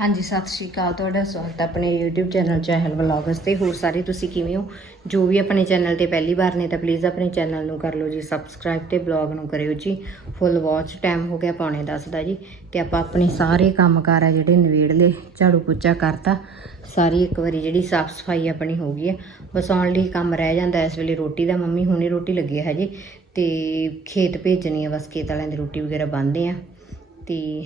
ਹਾਂਜੀ, ਸਤਿ ਸ਼੍ਰੀ ਅਕਾਲ। ਤੁਹਾਡਾ ਸਵਾਗਤ ਹੈ ਆਪਣੇ YouTube ਚੈਨਲ ਚਹਿਲ ਵਲੌਗਸ ਤੇ। ਹੋਰ ਸਾਰੇ ਤੁਸੀਂ ਕਿਵੇਂ ਹੋ? ਜੋ ਵੀ ਆਪਣੇ ਚੈਨਲ ਤੇ ਪਹਿਲੀ ਵਾਰ ਨੇ ਤਾਂ ਪਲੀਜ਼ ਆਪਣੇ ਚੈਨਲ ਨੂੰ ਕਰ ਲਓ ਜੀ ਸਬਸਕ੍ਰਾਈਬ ਤੇ ਬਲੌਗ ਨੂੰ ਕਰਿਓ ਜੀ। ਫੁੱਲ ਵਾਚ ਟਾਈਮ ਹੋ ਗਿਆ ਪੌਣੇ 10 ਦਾ ਜੀ। ਤੇ ਆਪਾਂ ਆਪਣੇ ਸਾਰੇ ਕੰਮਕਾਰ ਆ ਜਿਹੜੇ ਨਵੇੜ ਲਏ ਝਾੜੂ ਪੋਚਾ ਕਰਤਾ। ਸਾਰੀ ਇੱਕ ਵਾਰੀ ਜਿਹੜੀ ਸਾਫ਼ ਸਫ਼ਾਈ ਆਪਣੀ ਹੋ ਗਈ ਹੈ ਬਸ ਆਉਣ ਲਈ ਕੰਮ ਰਹਿ ਜਾਂਦਾ ਇਸ ਵੇਲੇ ਰੋਟੀ ਦਾ। ਮੰਮੀ ਹੁਣੇ ਰੋਟੀ ਲੱਗੀ ਹੈ ਹਜੇ। ਤੇ ਖੇਤ ਭੇਜਣੀ ਆ, ਬਸ ਖੇਤ ਵਾਲਿਆਂ ਦੀ ਰੋਟੀ ਵਗੈਰਾ ਬੰਨਦੇ ਆ। ਤੇ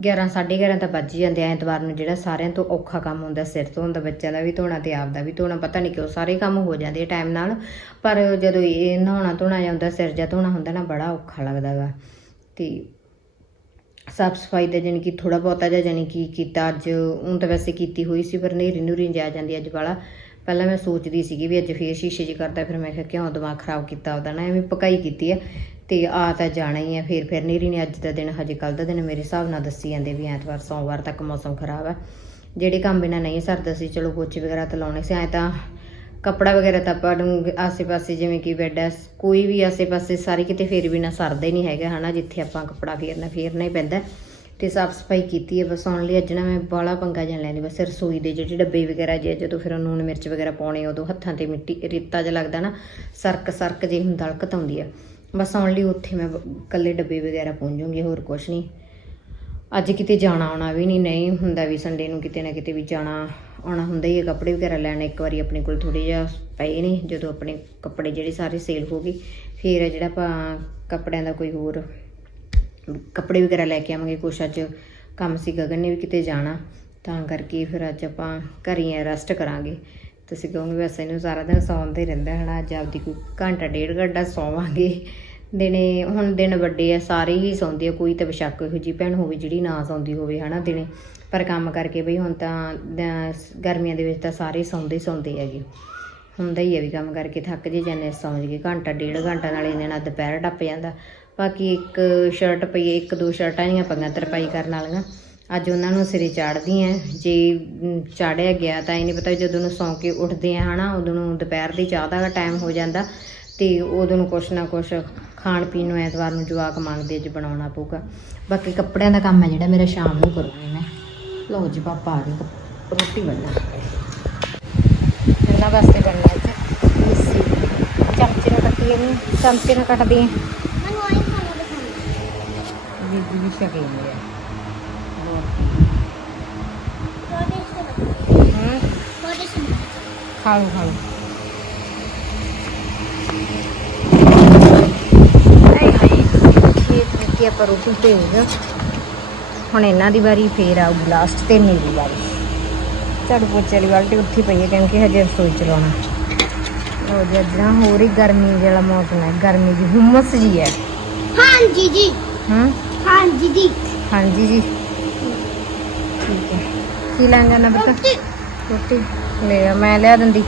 11 11:30 ਤਾਂ ਵੱਜ ਹੀ ਜਾਂਦੇ ਆ ਐਤਵਾਰ ਨੂੰ, ਜਿਹੜਾ ਸਾਰਿਆਂ ਤੋਂ ਔਖਾ ਕੰਮ ਹੁੰਦਾ, ਸਿਰ ਧੋਣ ਦਾ, ਬੱਚਿਆਂ ਦਾ ਵੀ ਧੋਣਾ ਤੇ ਆਪ ਦਾ ਵੀ ਧੋਣਾ, ਪਤਾ ਨਹੀਂ ਕਿਉਂ ਸਾਰੇ ਕੰਮ ਹੋ ਜਾਂਦੇ ਆ ਟਾਈਮ ਨਾਲ। ਪਰ ਜਦੋਂ ਇਹ ਨਹਾਉਣਾ ਧੋਣਾ ਜਾਂਦਾ ਸਿਰ ਜਾਂ ਧੋਣਾ ਹੁੰਦਾ ਨਾ, ਬੜਾ ਔਖਾ ਲੱਗਦਾ ਗਾ ਤੇ ਸਾਫ਼ ਸਫ਼ਾਈ ਦਾ ਜਾਣੀ ਕਿ ਥੋੜਾ ਬਹੁਤਾ ਜਿਹਾ ਜਾਣੀ ਕਿ ਕੀਤਾ ਅੱਜ, ਹੁਣ ਤਾਂ ਵੈਸੇ ਕੀਤੀ ਹੋਈ ਸੀ, ਪਰ ਨੇਰੀ ਨੂਰੀ ਜਾ ਜਾਂਦੀ ਅੱਜ ਵਾਲਾ। ਪਹਿਲਾਂ ਮੈਂ ਸੋਚਦੀ ਸੀਗੀ ਵੀ ਅੱਜ ਫੇਰ ਸ਼ੀਸ਼ੇ 'ਚ ਕਰਦਾ, ਫਿਰ ਮੈਂ ਕਿਹਾ ਕਿਉਂ ਦਿਮਾਗ ਖਰਾਬ ਕੀਤਾ ਉਹਦਾ ਨਾ, ਐਵੇਂ ਪਕਾਈ ਕੀਤੀ ਆ। ਤੇ ਆ ਤਾਂ ਜਾਣਾ ਹੀ ਹੈ ਫਿਰ ਫਿਰ ਨੇਰੀ ਨੇ ਅੱਜ ਦਾ ਦਿਨ, ਹਜੇ ਕੱਲ ਦਾ ਦਿਨ ਮੇਰੇ ਹਿਸਾਬ ਨਾਲ ਦੱਸੀ ਜਾਂਦੇ ਵੀ ਐਤਵਾਰ, ਸੋਮਵਾਰ ਤੱਕ ਮੌਸਮ ਖਰਾਬ ਹੈ ਜਿਹੜੇ ਕੰਮ ਬਿਨਾਂ ਨਹੀਂ ਸਰਦਾ ਸੀ, ਚਲੋ ਪੋਚੇ ਵਗੈਰਾ ਤਾਂ ਲਾਉਣੇ ਸੀ, ਐ ਤਾਂ ਕੱਪੜਾ ਵਗੈਰਾ ਤਾਂ ਆਪਾਂ ਨੂੰ ਆਸੇ-ਪਾਸੇ ਜਿਵੇਂ ਕਿ ਬੈੱਡ ਹੈ ਕੋਈ ਵੀ ਆਸੇ-ਪਾਸੇ ਸਾਰੇ ਕਿਤੇ ਫੇਰ ਵੀ ਨਾ ਸਰਦਾ ਹੀ ਨਹੀਂ ਹੈਗਾ, ਹਨਾ, ਜਿੱਥੇ ਆਪਾਂ ਕੱਪੜਾ ਫੇਰਨਾ ਫੇਰਨਾ ਹੀ ਪੈਂਦਾ। ਤੇ ਸਾਫ਼ ਸਫ਼ਾਈ ਕੀਤੀ ਹੈ ਬਸ ਆਉਣ ਲਈ ਅੱਜ ਨਾ ਮੈਂ ਬਾਲਾ ਪੰਗਾ ਜਾਂ ਲੈਂਦੀ, ਬਸ ਰਸੋਈ ਦੇ ਜਿਹੜੇ ਡੱਬੇ ਵਗੈਰਾ ਜੇ ਜਦੋਂ ਫਿਰ ਨੂਣ ਮਿਰਚ ਵਗੈਰਾ ਪਾਉਣੇ ਉਦੋਂ ਹੱਥਾਂ ਤੇ ਮਿੱਟੀ, ਰੇਤਾ ਜਿਹਾ ਲੱਗਦਾ ਨਾ ਸਰਕ ਸਰਕ ਜੇ ਹੁੰਦਾ, ਹਲਕਤ ਆਉਂਦੀ ਆ। ਬਸ ਆਉਣ ਲਈ ਉੱਥੇ ਮੈਂ ਬ- ਇਕੱਲੇ ਡੱਬੇ ਵਗੈਰਾ ਪੂੰਝੂੰਗੀ ਹੋਰ ਕੁਛ ਨਹੀਂ। ਅੱਜ ਕਿਤੇ ਜਾਣਾ ਆਉਣਾ ਵੀ ਨਹੀਂ ਨਹੀਂ ਹੁੰਦਾ ਵੀ ਸੰਡੇ ਨੂੰ ਕਿਤੇ ਨਾ ਕਿਤੇ ਵੀ ਜਾਣਾ ਆਉਣਾ ਹੁੰਦਾ ਹੀ ਹੈ, ਕੱਪੜੇ ਵਗੈਰਾ ਲੈਣ ਇੱਕ ਵਾਰੀ ਆਪਣੇ ਕੋਲ ਥੋੜੇ ਜਿਹਾ ਪਏ ਨੇ, ਜਦੋਂ ਆਪਣੇ ਕੱਪੜੇ ਜਿਹੜੇ ਸਾਰੇ ਸੇਲ ਹੋ ਗਏ, ਫਿਰ ਜਿਹੜਾ ਆਪਾਂ ਕੱਪੜਿਆਂ ਦਾ ਕੋਈ ਹੋਰ ਕੱਪੜੇ ਵਗੈਰਾ ਲੈ ਕੇ ਆਵਾਂਗੇ, ਕੁਛ ਅੱਜ ਕੰਮ ਸੀ ਗਗਨ ਨੇ ਵੀ ਕਿਤੇ ਜਾਣਾ, ਤਾਂ ਕਰਕੇ ਫਿਰ ਅੱਜ ਆਪਾਂ ਘਰ ਹੀ ਰੈਸਟ ਕਰਾਂਗੇ। ਤੁਸੀਂ ਕਹੋਗੇ ਵੈਸੇ ਇਹਨੂੰ ਸਾਰਾ ਦਿਨ ਸੌਂਦਾ ਹੀ ਰਹਿੰਦਾ ਹੈ ਨਾ ਅੱਜ ਆਪਦੀ ਕੋਈ ਘੰਟਾ ਡੇਢ ਘੰਟਾ ਸੌਵਾਂਗੇ। ਦਿਨੇ ਹੁਣ ਦਿਨ ਵੱਡੇ ਆ ਸਾਰੇ ਹੀ ਸੌਂਦੇ ਆ ਕੋਈ ਤਾਂ ਬੇਸ਼ੱਕ ਇਹੋ ਜਿਹੀ ਭੈਣ ਹੋਵੇ ਜਿਹੜੀ ਨਾ ਸੌਂਦੀ ਹੋਵੇ ਹਨਾ ਦਿਨੇ। ਪਰ ਕੰਮ ਕਰਕੇ ਬਈ ਹੁਣ ਤਾਂ ਦ- ਗਰਮੀਆਂ ਦੇ ਵਿੱਚ ਤਾਂ ਸਾਰੇ ਸੌਂਦੇ ਹੀ ਸੌਂਦੇ ਹੈਗੇ। ਹੁੰਦਾ ਹੀ ਹੈ ਵੀ ਕੰਮ ਕਰਕੇ ਥੱਕ ਜੇ ਜਾਂਦੇ ਸੌਂ ਜਗੇ ਘੰਟਾ ਡੇਢ ਘੰਟਾ ਨਾਲ ਇਹਨੇ ਨਾਲ ਦੁਪਹਿਰ ਟੱਪ ਜਾਂਦਾ। ਬਾਕੀ ਇੱਕ ਸ਼ਰਟ ਪਈ ਹੈ, ਇੱਕ ਦੋ ਸ਼ਰਟਾਂ ਨਹੀਂ ਪਈਆਂ ਤਰਪਾਈ ਕਰਨ ਵਾਲੀਆਂ। ਅੱਜ ਉਹਨਾਂ ਨੂੰ ਸਿਰੇ ਚਾੜਦੀ ਐ ਜੇ ਚਾੜਿਆ ਗਿਆ ਤਾਂ ਇਹ ਨਹੀਂ ਪਤਾ ਜਦੋਂ ਨੂੰ ਸੌਂ ਕੇ ਉੱਠਦੇ ਆ ਹਨਾ? ਉਦੋਂ ਨੂੰ ਦੁਪਹਿਰ ਦੀ ਚਾਹ ਦਾ ਟਾਈਮ ਹੋ ਜਾਂਦਾ ਤੇ ਉਦੋਂ ਨੂੰ ਕੁਛ ਨਾ ਕੁਛ ਖਾਣ ਪੀਣ ਨੂੰ ਐਤਵਾਰ ਨੂੰ ਜਵਾਕ ਮੰਗਦੇ ਅੱਜ ਬਣਾਉਣਾ ਪਊਗਾ। ਬਾਕੀ ਕੱਪੜਿਆਂ ਦਾ ਕੰਮ ਹੈ ਜਿਹੜਾ ਮੇਰਾ ਸ਼ਾਮ ਨੂੰ ਕਰੂੰਗੀ ਮੈਂ। ਲਓ ਜੀ ਪਾਪਾ ਆ ਗਏ ਰੋਟੀ ਬਣਨਾ ਇਹਨਾਂ ਵਾਸਤੇ ਬਣਨਾ ਅੱਜ ਮਿੱਸੀ ਚਮਚੇ ਨਾਲ ਕੱਟੀਏ ਨਹੀਂ ਚਮਚੇ ਨਾਲ ਕੱਟਦੀ ਹੈ ਮੈਨੂੰ ਆਈ ਖਾਣਾ ਪਸੰਦ ਬੀਬੀ ਵੀ ਸ਼ਕੀਨ ਹੈ ਹੋਰ ਰੋਟੀ ਹੂੰ ਰੋਟੀ ਸੁਣਾ ਖਾ ਲਓ ਖਾ ਲਓ ਆਏ ਹਾਏ ਖੇਤ ਵਿੱਚ ਆਪਾਂ ਰੋਟੀ ਭੇਜ ਹੁਣ ਇਹਨਾਂ ਦੀ ਵਾਰੀ ਫੇਰ ਆਊ ਲਾਸਟ ਤੇ ਮੇਰੀ ਵਾਰੀ। ਝਾੜੂ ਪੋਚੇ ਵਾਲੀ ਬਾਲਟੀ ਉੱਥੇ ਪਈ ਹੈ ਕਿਉਂਕਿ ਹਜੇ ਰਸੋਈ ਚਲਾਉਣਾ ਉਹ ਹੋਰ ਹੀ ਗਰਮੀ ਵਾਲਾ ਮੌਸਮ ਹੈ ਗਰਮੀ ਦੀ ਹੁਮਸ ਜੀ ਹੈ। ਹਾਂਜੀ ਜੀ। ਹੂੰ? ਹਾਂਜੀ ਜੀ। ਹਾਂਜੀ ਜੀ। ਠੀਕ ਹੈ। ਕੀ ਲੈਣ ਜਾਣਾ ਬਤਾ ਰੋਟੀ ਰੋਟੀ ਲੈ ਆ, ਮੈਂ ਲਿਆ ਦਿੰਦੀ।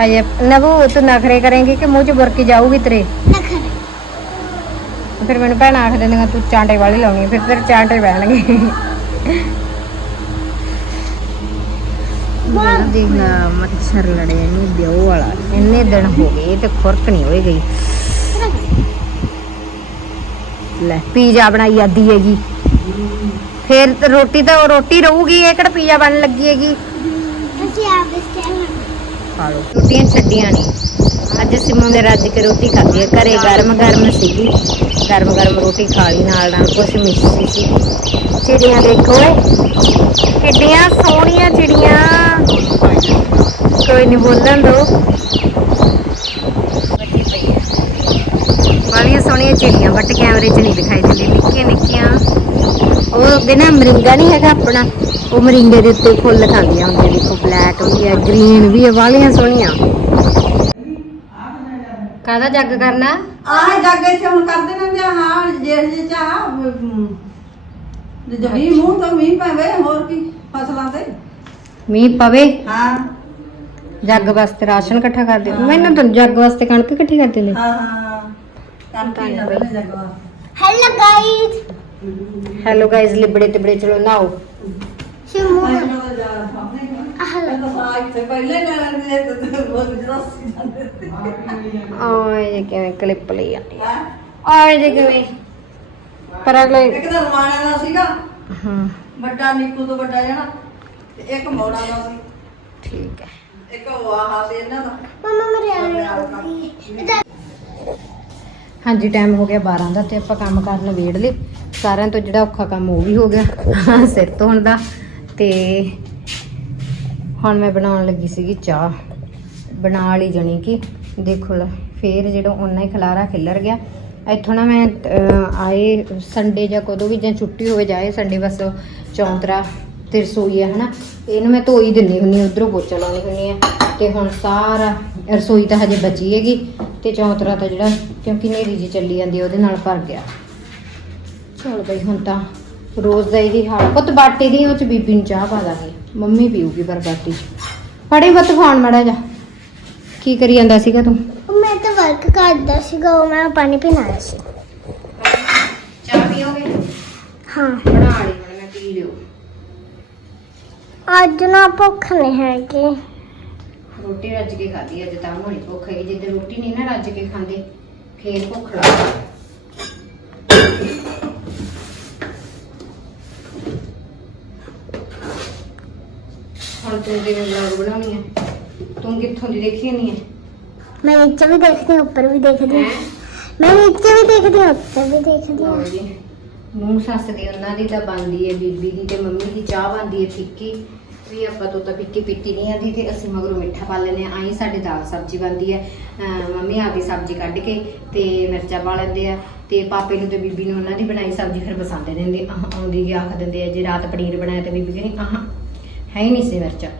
ਹਜੇ ਤੂੰ ਨਖਰੇ ਕਰੇਂਗੀ ਕਿ ਮੂੰਹ ਚ ਬੁਰਕੀ ਜਾਊਗੀ ਤੇਰੇ? ਨਖਰੇ। ਫਿਰ ਮੈਨੂੰ ਭੈਣ ਆਖ ਦਿੰਦੀਆਂ ਤੂੰ ਚਾਂਟੇ ਵਾਲੀ ਲਾਉਣੀ ਫਿਰ ਤੇਰੇ ਚਾਂਟੇ ਬਹਿਣਗੇ ਦੇਖਣਾ ਮੱਛਰ ਲੜੇ ਇਹਨੂੰ ਦਿਓ ਵਾਲਾ। ਇੰਨੇ ਦਿਨ ਹੋ ਗਏ ਤੇ ਖੁਰਕ ਨਹੀਂ ਹੋਈ ਗਈ। ਲੈ ਪੀਜ਼ਾ ਬਣਾਈ ਆਦੀ ਹੈਗੀ। ਫਿਰ ਰੋਟੀ ਤਾਂ ਰੋਟੀ ਰਹੂਗੀ ਇਹ ਕਿਹੜਾ ਪੀਜ਼ਾ ਬਣਨ ਲੱਗੀ ਹੈਗੀ? ਅਸੀਂ ਆਪ ਇਸ ਟਾਈਮ ਖਾ ਲਓ। ਰੋਟੀਆਂ ਛੱਡੀਆਂ ਨਹੀਂ ਅੱਜ ਸਿਮੂ ਨੇ ਰੱਜ ਕੇ ਰੋਟੀ ਖਾਧੀ ਹੈ ਘਰੇ ਗਰਮ ਗਰਮ ਸੀਗੀ। ਗਰਮ ਗਰਮ ਰੋਟੀ ਖਾ ਲਈ ਨਾਲ ਨਾਲ ਕੁਛ ਮਿੱਸੀ ਸੀ ਚਿੜੀਆਂ ਦੇਖੋ ਏ ਕਿੱਡੀਆਂ ਸੋਹਣੀਆਂ ਚਿੜੀਆਂ। ਕੋਈ ਨਹੀਂ ਬੋਲਣ ਦੋ। ਬਾਲੀਆਂ ਸੋਹਣੀਆਂ ਚਿੜੀਆਂ ਬਟ ਕੈਮਰੇ 'ਚ ਨਹੀਂ ਦਿਖਾਈ ਦਿੰਦੀ। ਨਿੱਕੀਆਂ ਨਿੱਕੀਆਂ ਉਹ ਅੱਗੇ ਨਾ ਮਰਿੰਗਾ ਨਹੀਂ ਹੈਗਾ ਆਪਣਾ। ਉਹ ਮਰਿੰਗੇ ਦੇ ਉੱਤੇ ਫੁੱਲ ਖਾਂਦੀਆਂ ਹੁੰਦੀਆਂ ਦੇਖੋ ਬਲੈਕ ਵੀ ਹੈ ਗ੍ਰੀਨ ਵੀ ਹੈ ਵਾਲੀਆਂ ਸੋਹਣੀਆਂ। ਕਾਹਦਾ ਜੱਗ ਕਰਨਾ? ਆਹ ਜਾਗੇ ਚ ਹੁਣ ਕਰਦੇ ਰਹਿੰਦੇ ਆ ਹਾਂ ਜੇ ਜੇ ਚਾਹ ਜੇ ਮੀਂਹ ਮੂੰਹ ਤੋਂ ਮੀਂਹ ਪਵੇ ਹੋਰ ਕੀ ਫਸਲਾਂ ਤੇ? ਮੀਂਹ ਪਵੇ? ਹਾਂ। ਜੱਗ ਵਾਸਤੇ ਰਾਸ਼ਨ ਇਕੱਠਾ ਕਰਦੇ ਮੈਨੂੰ ਤਾਂ ਜੱਗ ਵਾਸਤੇ ਕਣਕ ਇਕੱਠੀ ਕਰਦੇ ਨੇ ਹਾਂ ਹਾਂ। ਜਗਵਾ ਹੈਲੋ ਗਾਈਜ਼ ਹੈਲੋ ਗਾਇਜ਼ ਲਿਬੜੇ ਤਿਬੜੇ ਚਲੋ ਨਾਓ। ਸ਼ਮੂ ਪਹਿਲਾਂ ਤਾਂ ਜਾ ਸਾਹਮਣੇ ਆਹਲਾ ਤਾਂ ਸਾਹ ਇੱਥੇ ਪਹਿਲੇ ਗੱਲ ਦੇ ਤੇ ਬਹੁਤ ਜਰਸੀ ਜਾਂਦੇ ਸੀ ਆਏ ਜੇ ਕਿਵੇਂ ਕਲਿੱਪ ਲਈ ਜਾਂਦੀ ਹੈਂ? ਆਏ ਜੇ ਕਿਵੇਂ ਪਰ ਅਗਲੇ ਇੱਕ ਤਾਂ ਰਮਾਣਾ ਦਾ ਸੀਗਾ ਹਾਂ ਵੱਡਾ ਨਿੱਕੂ ਤੋਂ ਵੱਡਾ ਜਣਾ ਤੇ ਇੱਕ ਮੋੜਾ ਦਾ ਸੀ ਠੀਕ ਹੈ ਇੱਕ ਉਹ ਆਹ ਸੀ ਇਹਨਾਂ ਦਾ ਮਮਾ ਮੇਰੇ ਆਲੇ ਹਾਂਜੀ ਟਾਈਮ ਹੋ ਗਿਆ 12 ਦਾ ਤੇ ਆਪਾਂ ਕੰਮ ਕਰਨ ਵੇੜ ਲਏ। ਸਾਰਿਆਂ ਤੋਂ ਜਿਹੜਾ ਔਖਾ ਕੰਮ ਉਹ ਵੀ ਹੋ ਗਿਆ। ਸਿਰ ਧੋਣ ਦਾ। ਤੇ ਹੁਣ ਮੈਂ ਬਣਾਉਣ ਲੱਗੀ ਸੀਗੀ ਚਾਹ। ਬਣਾ ਲਈ ਜਣੀ ਕਿ, ਦੇਖੋ ਲੈ, ਫੇਰ ਜਿਹੜਾ ਉਹਨਾਂ ਹੀ ਖਲਾਰਾ ਖਿੱਲਰ ਗਿਆ। ਇੱਥੋਂ ਨਾ ਮੈਂ ਆਏ ਸੰਡੇ ਜਾਂ ਕਦੋਂ ਵੀ ਜਾਂ ਛੁੱਟੀ ਹੋਵੇ ਜਾਏ ਸੰਡੇ ਬਸ ਚੌਂਤਰਾ ਤੇ ਰਸੋਈ ਹੈ ਹਨਾ। ਇਹਨੂੰ ਮੈਂ ਧੋਈ ਹੀ ਦਿੰਦੀ ਹੁੰਨੀ ਉਧਰੋਂ ਪੋਚਾ ਲਾਉਣੀ ਹੁੰਨੀ ਆ ਤੇ ਹੁਣ ਸਾਰਾ, ਰਸੋਈ ਤਾਂ ਹਜੇ ਬਚੀ ਹੈਗੀ ਤੇ ਚੌਂਤਰਾ ਤਾਂ ਜਿਹੜਾ, ਕਿਉਂਕਿ ਨੇਰੀ ਜੀ ਚੱਲੀ ਜਾਂਦੀ ਉਹਦੇ ਨਾਲ ਭਰ ਗਿਆ। ਚਲ ਬਈ ਹੁਣ ਤਾਂ ਰੋਜ਼ ਦਾ ਇਹੀ ਹਾਲ। ਪੁੱਤ ਬਾਟੇ ਦੀ ਉਹ ਚ ਬੀਬੀ ਨੂੰ ਚਾਹ ਪਾ ਦਾਂਗੇ। ਮੰਮੀ ਪੀਊਗੀ ਪਰ ਬਾਟੀ ਚ। ਫੜੇ ਬੱਤ ਫਾਨ ਮੜਾ ਜਾ ਕੀ ਕਰੀ ਜਾਂਦਾ ਸੀਗਾ ਤੂੰ? ਮੈਂ ਤਾਂ ਵਰਕ ਕਰਦਾ ਸੀਗਾ ਉਹ ਮੈਂ ਪਾਣੀ ਪੀਣ ਆਇਆ ਸੀ। ਚਾਹ ਪੀਓਗੇ? ਹਾਂ। ਬਣਾ ਲਈ ਹੁਣ ਮੈਂ ਪੀ ਲਿਓ। ਅੱਜ ਨਾ ਭੁੱਖ ਨਹੀਂ ਹੈਗੀ। ਰੋਟੀ ਰੱਜ ਕੇ ਖਾਦੀ ਅੱਜ ਤਾਂ ਹੋਣੀ ਭੁੱਖ ਹੈ ਜਿੱਦ ਰੋਟੀ ਨਹੀਂ ਨਾ ਰੱਜ ਕੇ ਖਾਂਦੇ ਫੇਰ ਭੁੱਖ ਲੱਗਦੀ ਤੂੰ ਕਿਵੇਂ ਵਲੌਗ ਬਣਾਉਣੀ ਹੈ ਤੂੰ ਕਿੱਥੋਂ ਦੀ ਦੇਖੀ ਨਹੀਂ ਹੈ ਮੈਂ ਨੀਚੇ ਵੀ ਦੇਖਦੀ ਹਾਂ ਉੱਪਰ ਵੀ ਦੇਖਦੀ ਹਾਂ? ਮੈਂ ਨੀਚੇ ਵੀ ਦੇਖਦੀ ਹਾਂ ਉੱਪਰ ਵੀ ਦੇਖਦੀ ਲਓ ਹਾਂ ਜੀ ਨੂੰ ਸੱਸ ਦੀ ਉਹਨਾਂ ਦੀ ਤਾਂ ਬਣਦੀ ਹੈ ਬੀਬੀ ਦੀ ਤੇ ਮੰਮੀ ਦੀ ਚਾਹ ਬਣਦੀ ਹੈ ਫਿੱਕੀ। ਵੀ ਆਪਾਂ ਤੋਂ ਤਾਂ ਫਿੱਕੀ ਪੀਤੀ ਨਹੀਂ ਆਂਦੀ ਤੇ ਅਸੀਂ ਮਗਰੋਂ ਮਿੱਠਾ ਪਾ ਹਾਂ ਆਈ ਸਾਡੇ ਦਾਲ ਸਬਜ਼ੀ ਬਣਦੀ ਹੈ ਅਹ ਮੰਮੀ ਆਪਦੀ ਸਬਜ਼ੀ ਕੱਢ ਕੇ ਤੇ ਮਿਰਚਾਂ ਪਾ ਲੈਂਦੇ ਆ ਤੇ ਪਾਪੇ ਨੂੰ ਤੇ ਬੀਬੀ ਨੂੰ ਉਹਨਾਂ ਦੀ ਬਣਾਈ ਸਬਜ਼ੀ ਫਿਰ ਪਸੰਦ ਹੁੰਦੀ ਆਹ ਆਉਂਦੀ ਗਿਆ ਆਖ ਦਿੰਦੇ ਆ ਜੇ ਰਾਤ ਪਨੀਰ ਬਣਾਇਆ ਤੇ ਬੀਬੀ ਕਹਿੰਦੀ ਆਹ ਹੈ ਹੀ ਨਹੀਂ ਸੀ ਮਿਰਚਾਂ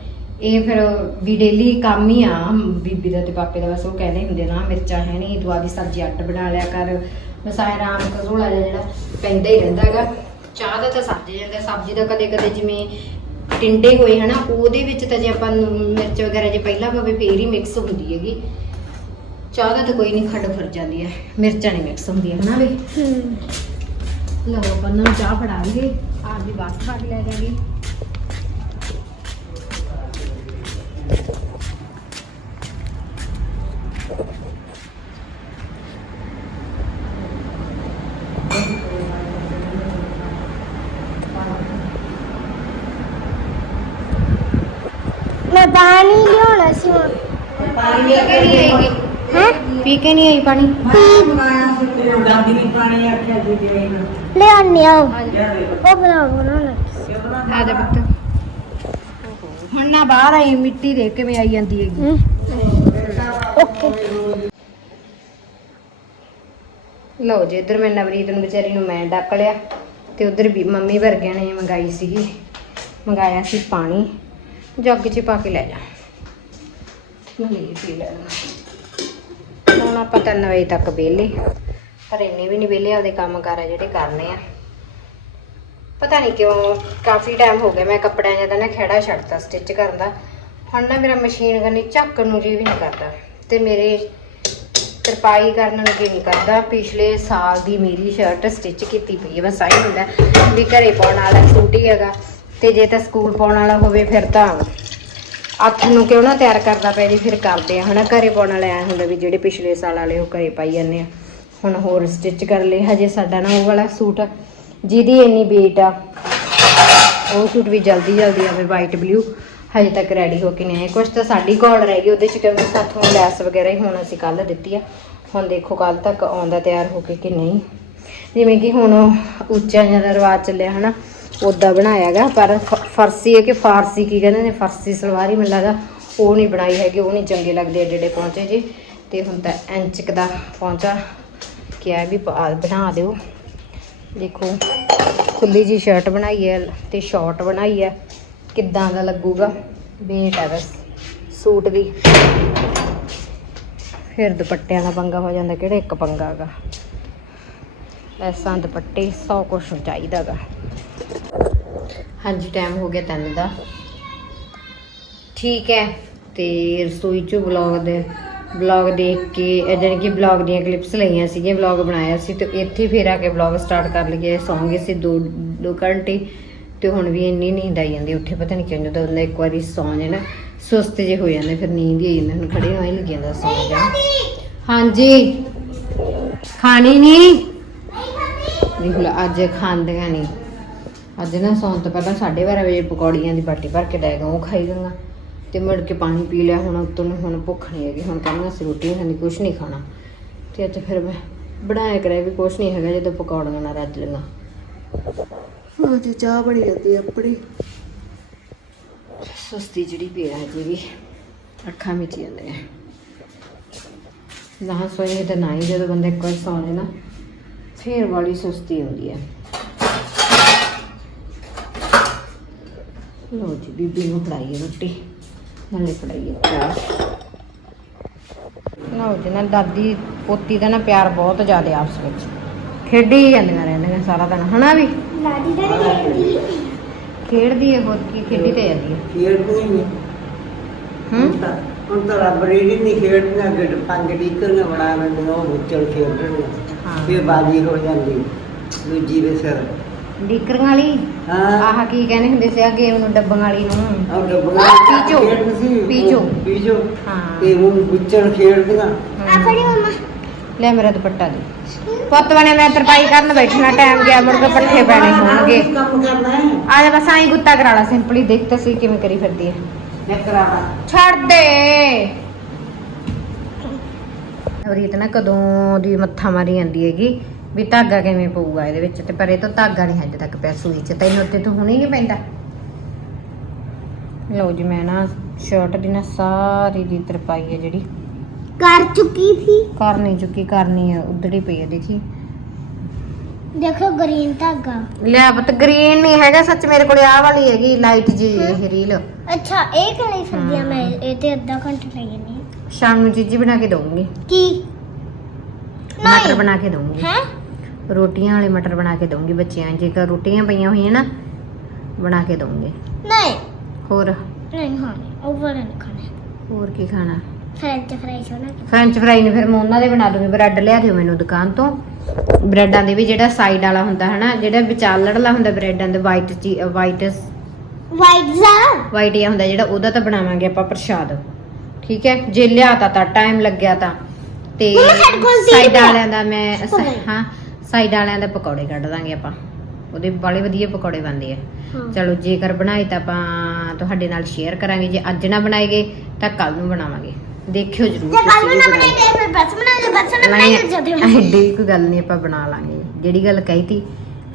ਇਹ ਫਿਰ ਵੀ ਡੇਲੀ ਕੰਮ ਹੀ ਆ ਬੀਬੀ ਦਾ ਤੇ ਪਾਪੇ ਦਾ ਬਸ ਉਹ ਕਹਿੰਦੇ ਹੁੰਦੇ ਨਾ ਮਿਰਚਾਂ ਹੈ ਨਹੀਂ ਤੂੰ ਆਦੀ ਸਬਜ਼ੀ ਅੱਡ ਬਣਾ ਲਿਆ ਕਰ। ਆਏ ਆਰਾਮ ਕਸੋਲਾ ਜਿਹਾ ਜਿਹੜਾ ਪੈਂਦਾ ਹੀ ਰਹਿੰਦਾ ਹੈਗਾ। ਚਾਹ ਦਾ ਤਾਂ ਸੱਜ ਜਾਂਦਾ ਸਬਜ਼ੀ ਦਾ ਕਦੇ ਕਦੇ ਜਿਵੇਂ ਟਿੰਡੇ ਹੋਏ ਹਨਾ ਉਹਦੇ ਵਿੱਚ ਤਾਂ ਜੇ ਆਪਾਂ ਮਿਰਚ ਵਗੈਰਾ ਜੇ ਪਹਿਲਾਂ ਪਵੇ ਫੇਰ ਹੀ ਮਿਕਸ ਹੁੰਦੀ ਹੈਗੀ। ਚਾਹ ਦਾ ਤਾਂ ਕੋਈ ਨਹੀਂ ਖੰਡ ਫਿਰ ਜਾਂਦੀ ਹੈ। ਮਿਰਚਾਂ ਨਹੀਂ ਮਿਕਸ ਹੁੰਦੀਆਂ ਹਨਾ ਵੀ। ਲਓ ਆਪਾਂ ਨੂੰ ਚਾਹ ਫੜਾ ਲਈਏ ਆਪ ਦੀ ਬਾਤ ਖਾ ਕੇ ਲੈ ਜਾਗੇ ਮੈਂ ਪਾਣੀ ਲਿਆਉਣਾ ਸੀ ਹੁਣ ਪੀ ਕੇ ਨਹੀਂ ਆਏਗੀ ਹੈ? ਪੀ ਕੇ ਨਹੀਂ ਆਈ ਪਾਣੀ। ਮੈਂ ਮੰਗਾਇਆ ਸੀ ਤੇ ਦਾਦੀ ਨੇ ਪਾਣੀ ਆਖਿਆ ਜੀ ਦੇ ਲਿਆਉਣੀ ਆ ਉਹ। ਆ ਜਾ ਉਹ ਬਣਾ ਬਣਾਉਣਾ ਆ ਜਾ ਪੁੱਤ। ਹੁਣ ਨਾ ਬਾਹਰ ਆਈ ਮਿੱਟੀ ਦੇ ਕਿਵੇਂ ਆਈ ਜਾਂਦੀ ਹੈਗੀ। ਓਕੇ। ਲਓ ਜੀ ਇੱਧਰ ਮੈਂ ਨਵਰੀਤ ਨੂੰ ਵਿਚਾਰੀ ਨੂੰ ਮੈਂ ਡੱਕ ਲਿਆ ਤੇ ਉਧਰ ਵੀ ਮੰਮੀ ਵਰਗਿਆਂ ਨੇ ਮੰਗਾਈ ਸੀਗੀ। ਮੰਗਾਇਆ ਸੀ ਪਾਣੀ। ਜੱਗ 'ਚ ਪਾ ਕੇ ਲੈ ਜਾ। ਮੈਂ ਪੀ ਲੈਣਾ। ਹੁਣ ਆਪਾਂ 3 ਵਜੇ ਤੱਕ ਵਿਹਲੇ। ਪਰ ਇੰਨੇ ਵੀ ਨਹੀਂ ਵਿਹਲੇ, ਆਪਦੇ ਕੰਮ ਕਾਰ ਆ ਜਿਹੜੇ ਕਰਨੇ ਆ। ਪਤਾ ਨਹੀਂ ਕਿਉਂ ਕਾਫੀ ਟਾਈਮ ਹੋ ਗਿਆ, ਮੈਂ ਕੱਪੜਿਆਂ ਜ਼ਿਆਦਾ ਨਾ ਖੇੜਾ ਛੱਡਤਾ ਸਟਿਚ ਕਰਨ ਦਾ। ਹੁਣ ਨਾ ਮੇਰਾ ਮਸ਼ੀਨ ਕਰਨੀ ਝੱਕਣ ਨੂੰ ਜੀ ਵੀ ਨਹੀਂ ਕਰਦਾ। ਤੇ ਮੇਰੇ ਤਰਪਾਈ ਕਰਨ ਨੂੰ ਜੀ ਨਹੀਂ ਕਰਦਾ। ਪਿਛਲੇ ਸਾਲ ਦੀ ਮੇਰੀ ਸ਼ਰਟ ਸਟਿਚ ਕੀਤੀ ਪਈ ਹੈ ਬਸ ਆਈ ਹੁੰਦਾ ਵੀ ਘਰੇ ਪਾਉਣ ਵਾਲਾ ਸੂਟ ਹੀ ਹੈਗਾ। ਤੇ ਜੇ ਤਾਂ ਸਕੂਲ ਪਾਉਣ ਵਾਲਾ ਹੋਵੇ ਫਿਰ ਤਾਂ ਹੱਥ ਨੂੰ ਕਿਉਂ ਨਾ ਤਿਆਰ ਕਰਨਾ ਪੈ ਜੀ, ਫਿਰ ਕਰਦੇ ਆ। ਹਨਾ ਘਰੇ ਪਾਉਣ ਵਾਲੇ ਆਏ ਹੁੰਦਾ ਵੀ ਜਿਹੜੇ ਪਿਛਲੇ ਸਾਲ ਵਾਲੇ ਉਹ ਘਰੇ ਪਾਈ ਜਾਂਦੇ ਆ। ਹੁਣ ਹੋਰ ਸਟਿਚ ਕਰ ਲਏ, ਹਜੇ ਸਾਡਾ ਨਾ ਉਹ ਵਾਲਾ ਸੂਟ ਜਿਹਦੀ ਇੰਨੀ ਵੇਟ ਆ, ਉਹ ਸੂਟ ਵੀ ਜਲਦੀ ਜਲਦੀ ਆਵੇ ਵਾਈਟ ਬਲੂ ਹਜੇ ਤੱਕ ਰੈਡੀ ਹੋ ਕੇ ਨਹੀਂ ਆਏ। ਕੁਝ ਤਾਂ ਸਾਡੀ ਕੋਲ ਰਹਿ ਗਈ, ਉਹਦੇ ਚ ਕਿਉਂਕਿ ਸਾਥੋਂ ਲੈਸ ਵਗੈਰਾ ਹੀ ਹੁਣ ਅਸੀਂ ਕੱਲ ਦਿੱਤੀ ਆ। ਹੁਣ ਦੇਖੋ ਕੱਲ ਤੱਕ ਆਉਂਦਾ ਤਿਆਰ ਹੋ ਕੇ ਕਿ ਨਹੀਂ। ਜਿਵੇਂ ਕਿ ਹੁਣ ਉੱਚਾ ਜਿਹਾ ਰਿਵਾਜ ਚੱਲਿਆ, ਹਨਾ? ਉਦਾਂ ਬਣਾਇਆਗਾ, ਪਰ ਫਰਸੀ ਹੈ ਕਿ ਫਾਰਸੀ ਕੀ ਕਹਿੰਦੇ ਨੇ, ਫਰਸੀ ਸਲਵਾਰ ਹੀ ਮੈਨੂੰ ਲੱਗਦਾ ਉਹ ਨਹੀਂ ਬਣਾਈ ਹੈਗੀ, ਉਹ ਨਹੀਂ ਚੰਗੇ ਲੱਗਦੇ ਏਡੇ ਏਡੇ ਪਹੁੰਚੇ ਜੀ। ਤੇ ਹੁਣ ਤਾਂ ਇੰਚਕ ਦਾ ਪਹੁੰਚਾ ਕਿਹਾ ਵੀ ਪਾ- ਬਣਾ ਦਿਓ। ਦੇਖੋ, ਖੁੱਲੀ ਜੀ ਸ਼ਰਟ ਬਣਾਈ ਹੈ ਤੇ ਸ਼ਾਰਟ ਬਣਾਈ ਹੈ ਕਿੱਦਾਂ ਦਾ ਲੱਗੂਗਾ? ਵੇਟ ਹੈ ਬਸ, ਸੂਟ ਦੀ ਫਿਰ ਦੁਪੱਟਿਆਂ ਦਾ ਪੰਗਾ ਹੋ ਜਾਂਦਾ, ਕਿਹੜਾ ਇੱਕ ਪੰਗਾ ਹੈਗਾ। ਲੈਸਾਂ ਦੁਪੱਟੇ ਸੌ ਕੁਛ ਚਾਹੀਦਾਗਾ ਹਾਂਜੀ ਟਾਈਮ ਹੋ ਗਿਆ ਤਿੰਨ ਦਾ। ਠੀਕ ਹੈ, ਤੇ ਰਸੋਈ ਚੋਂ ਵਲੌਗ ਦੇ ਵਲੌਗ ਦੇਖ ਕੇ, ਇਹ ਜਾਣੀ ਕਿ ਵਲੌਗ ਦੀਆਂ ਕਲਿੱਪਸ ਲਈਆਂ ਸੀਗੀਆਂ ਵਲੌਗ ਬਣਾਇਆ ਸੀ, ਤੇ ਇੱਥੇ ਫਿਰ ਆ ਕੇ ਵਲੌਗ ਸਟਾਰਟ ਕਰ ਲਈਏ ਸੌਂਗੇ ਸੀ ਦੋ ਦੋ ਘੰਟੇ, ਤੇ ਹੁਣ ਵੀ ਇੰਨੀ ਨੀਂਦ ਆਈ ਜਾਂਦੀ, ਉੱਠੇ ਪਤਾ ਨਹੀਂ ਕਿਉਂ, ਜਦੋਂ ਬੰਦਾ ਇੱਕ ਵਾਰੀ ਸੌਂ ਜਾਣਾ ਨਾ, ਸੁਸਤ ਜੇ ਹੋ ਜਾਂਦੇ, ਫਿਰ ਨੀਂਦ ਹੀ ਆਈ ਜਾਂਦੀ ਹੁਣ ਖੜੇ ਹੋਏ ਲੱਗ ਜਾਂਦਾ ਸੌਂ ਜਾ ਹਾਂਜੀ। ਖਾਣੀ ਨਹੀਂ ਦੇਖ ਲਓ ਅੱਜ ਖਾਂਦੀਆਂ ਨਹੀਂ ਅੱਜ ਨਾ ਸੌਣ ਤੋਂ ਪਹਿਲਾਂ 12:30 ਵਜੇ ਪਕੌੜੀਆਂ ਦੀ ਬਾਟੀ ਭਰ ਕੇ ਲੈ ਗਏ ਉਹ ਖਾਈ ਗਈਆਂ। ਤੇ ਮੁੜ ਕੇ ਪਾਣੀ ਪੀ ਲਿਆ ਹੁਣ ਉੱਤੋਂ ਨੂੰ ਹੁਣ ਭੁੱਖ ਨਹੀਂ ਹੈਗੀ ਹੁਣ ਕਹਿੰਦਾ ਅਸੀਂ ਰੋਟੀ ਨਹੀਂ ਖਾਣੀ ਕੁਛ ਨਹੀਂ ਖਾਣਾ। ਤੇ ਅੱਜ ਫਿਰ ਮੈਂ ਬਣਾਇਆ ਕਰਿਆ ਵੀ ਕੁਛ ਨਹੀਂ ਹੈਗਾ ਜਦੋਂ ਪਕੌੜੀਆਂ ਨਾਲ ਰੱਜ ਲਈਆਂ। ਉਹ ਤੇ ਚਾਹ ਬਣੀ ਜਾਂਦੀ ਆਪਣੀ। ਸੁਸਤੀ ਜਿਹੜੀ ਪਈ ਹੈ ਜੀ ਵੀ ਅੱਖਾਂ ਵਿੱਚ ਜਾਂਦੇ ਆ। ਨਾ ਸੋਏ ਤੇ ਨਾ ਹੀ ਜਦੋਂ ਬੰਦਾ ਇੱਕ ਵਾਰ ਸੌਂ ਜੇ ਨਾ ਫੇਰ ਵਾਲੀ ਸੁਸਤੀ ਆਉਂਦੀ ਹੈ ਲੋ ਜੀ ਬੀਬੀ ਨੂੰ ਫੜਾਈਏ ਰੋਟੀ ਨਾਲੇ ਫੜਾਈਏ ਚਾਹ ਜੀ ਨਾ ਦਾਦੀ ਪੋਤੀ ਦਾ ਨਾ ਪਿਆਰ ਬਹੁਤ ਜ਼ਿਆਦਾ ਆਪਸ ਵਿੱਚ। ਖੇਡੀ ਜਾਂਦੀਆਂ ਰਹਿੰਦੀਆਂ ਸਾਰਾ ਦਿਨ ਹਨਾ ਵੀ? ਲਾਡੀ ਦਾ ਖੇਡਦੀ ਹੈ ਹੋਰ ਕੀ ਖੇਡੀ ਤੇ ਜਾਂਦੀ ਹੈ। ਖੇਡਦੀ ਨਹੀਂ। ਹੂੰ? ਹੁਣ ਤਾਂ ਹੁਣ ਤਾਂ ਰੱਬ ਰੀੜੀ ਨਹੀਂ ਖੇਡਣਾ ਗੱਡ ਪੰਜ ਡੀਕਰ ਬਣਾ ਲੈਂਦੇ ਉਹ ਬੁੱਚਲ ਖੇਡਦੇ ਹਾਂ। ਫਿਰ ਬਾਜੀ ਹੋ ਜਾਂਦੀ ਦੂਜੀ ਦੇ ਸਿਰ। ਡੀਕਰਾਂ ਵਾਲੀ? ਹਾਂ। ਆਹ ਕੀ ਕਹਿੰਦੇ ਹੁੰਦੇ ਸੀ ਆ ਗੇਮ ਨੂੰ ਡੱਬਣ ਵਾਲੀ ਨੂੰ। ਉਹ ਡੱਬਾ ਪੀਚੋ। ਸੀ। ਪੀਜੋ। ਹਾਂ। ਤੇ ਹੁਣ ਬੁੱਚਲ ਖੇਡਦੀਆਂ। ਆ ਫੜੀ ਮਮਾ। ਲੈ ਮੇਰਾ ਦੁਪੱਟਾ ਦੇ। ਪੁੱਤ ਬਣੇ ਮੈਂ ਤਰਪਾਈ ਕਰਨ ਬੈਠਣਾ ਟਾਈਮ ਗਿਆ ਮੁੜ ਕੇ ਪੱਠੇ ਪੈਣੇ ਹੋਣਗੇ। ਕੰਮ ਕਰਨਾ ਹੈ। ਆ ਜਾ ਬਸ ਆਈ ਗੁੱਤਾ ਕਰਾ ਲਾ ਸਿੰਪਲੀ ਦੇਖ ਤਾਂ ਸਹੀ ਕਿਵੇਂ ਕਰੀ ਫਿਰਦੀ ਹੈ। ਮੈਂ ਕਰਾਵਾ ਛੱਡ ਦੇ। ਰੀਤ ਨਾ ਕਦੋਂ ਦੀ ਮੱਥਾ ਮਾਰੀ ਜਾਂਦੀ ਹੈਗੀ? ਵੀ ਧਾਗਾ ਕਿਵੇਂ ਪਊਗਾ ਇਹਦੇ ਵਿੱਚ ਤੇ ਪਰ ਇਹ ਤੋਂ ਧਾਗਾ ਨਹੀਂ ਹਜੇ ਤੱਕ ਪਿਆ ਸੂਈ ਚ। ਤੈਨੂੰ ਉੱਤੇ ਤੋਂ ਹੁਣੇ ਨਹੀਂ ਪੈਂਦਾ। ਲਓ ਜੀ ਮੈਂ ਨਾ ਸ਼ਰਟ ਦੀ ਨਾ ਸਾਰੀ ਦੀ ਤਰਪਾਈ ਹੈ ਜਿਹੜੀ। ਕਰ ਚੁੱਕੀ ਸੀ। ਕਰ ਨਹੀਂ ਚੁੱਕੀ ਕਰਨੀ ਹੈ ਉਧੜੀ ਪਈ ਹੈ ਦੇਖੀ। ਦੇਖੋ ਗ੍ਰੀਨ ਧਾਗਾ। ਲਿਆ ਬਤ ਗ੍ਰੀਨ ਨਹੀਂ ਹੈਗਾ ਸੱਚ ਮੇਰੇ ਕੋਲ ਆਹ ਵਾਲੀ ਹੈਗੀ ਲਾਈਟ ਜੀ ਇਹ ਰੀਲ ਅੱਛਾ ਇਹ ਕਲੀ ਫਿਰਦੀ ਆ? ਹਾਂ। ਮੈਂ ਇਹ ਤੇ ਅੱਧਾ ਘੰਟਾ ਲੱਗ ਜਾਣੀ ਸ਼ਾਮ ਨੂੰ ਚੀਜ਼ੀ ਬਣਾ ਕੇ ਦਊਂਗੀ। ਕੀ? ਮਟਰ ਬਣਾ ਕੇ ਦਊਂਗੀ। ਹੈ? ਰੋਟੀਆਂ ਵਾਲੇ ਮਟਰ ਬਣਾ ਕੇ ਦਊਂਗੀ ਬੱਚਿਆਂ ਨੂੰ। ਜੇਕਰ ਰੋਟੀਆਂ ਪਈਆਂ ਹੋਈਆਂ ਨਾ ਬਣਾ ਕੇ ਦਊਂਗੀ। ਨਹੀਂ। ਹੋਰ? ਨਹੀਂ ਖਾਣੇ। ਉਹ ਵਾਲਾ ਨਹੀਂ ਖਾਣੇ। ਹੋਰ ਕੀ ਖਾਣਾ? ਫਰੈਂਚ ਫਰਾਈਜ਼ ਹੋਣਾ ਫ੍ਰੈਂਚ ਫਰਾਈ ਨੂੰ ਫਿਰ ਮੈਂ ਉਹਨਾਂ ਦੇ ਬਣਾ ਦੂੰਗੀ ਬ੍ਰੈਡ ਲਿਆ ਦਿਓ ਮੈਨੂੰ ਦੁਕਾਨ ਤੋਂ। ਬ੍ਰੈਡਾਂ ਦੇ ਵੀ ਜਿਹੜਾ ਸਾਈਡ ਵਾਲਾ ਹੁੰਦਾ ਹਨਾ ਜਿਹੜਾ ਵਿਚਾਲੜਲਾ ਹੁੰਦਾ ਬ੍ਰੈਡਾਂ ਦੇ ਵਾਈਟ ਵਾਈਟ ਵਾਈਟ ਜ਼ਾ ਵਾਈਟ ਜਿਹਾ ਹੁੰਦਾ ਜਿਹੜਾ ਉਹਦਾ ਤਾਂ ਬਣਾਵਾਂਗੇ ਆਪਾਂ ਪ੍ਰਸ਼ਾਦ। ਠੀਕ ਹੈ? ਜੇ ਲਿਆਤਾ ਤਾਂ ਟਾਈਮ ਲੱਗਿਆ ਤਾਂ। ਤੇ ਮੰਮਾ ਸਾਡੇ ਕੋਲ ਤੀਹ ਸਾਈਡ ਰੁਪਏ। ਵਾਲਿਆਂ ਦਾ ਮੈਂ ਸ-। ਹਾਂ। ਸਾਈਡ ਵਾਲਿਆਂ ਦੇ ਪਕੌੜੇ ਕੱਢ ਦਾਂਗੇ ਆਪਾਂ। ਉਹਦੇ ਬੜੇ ਵਧੀਆ ਪਕੌੜੇ ਬਣਦੇ ਆ। ਚਲੋ ਜੇਕਰ ਬਣਾਏ ਤਾਂ ਆਪਾਂ ਤੁਹਾਡੇ ਨਾਲ ਸ਼ੇਅਰ ਕਰਾਂਗੇ। ਜੇ ਅੱਜ ਨਾ ਬਣਾਏਗੇ ਤਾਂ ਕੱਲ ਨੂੰ ਬਣਾਵਾਂਗੇ। ਦੇਖਿਓ ਜਰੂਰ ਜੇ ਕੱਲ ਨੂੰ ਨਾ ਤੇ ਫਿਰ ਬਸ ਬਣਾ ਦੇ ਬਸ ਨਾ ਬਣਾਈ ਤੇ ਜਦੇ ਬਣਾ ਐਡੀ ਕੋਈ ਗੱਲ ਨਹੀਂ ਆਪਾਂ ਬਣਾ ਲਾਂਗੇ। ਜਿਹੜੀ ਗੱਲ ਕਹੀ ਤੀ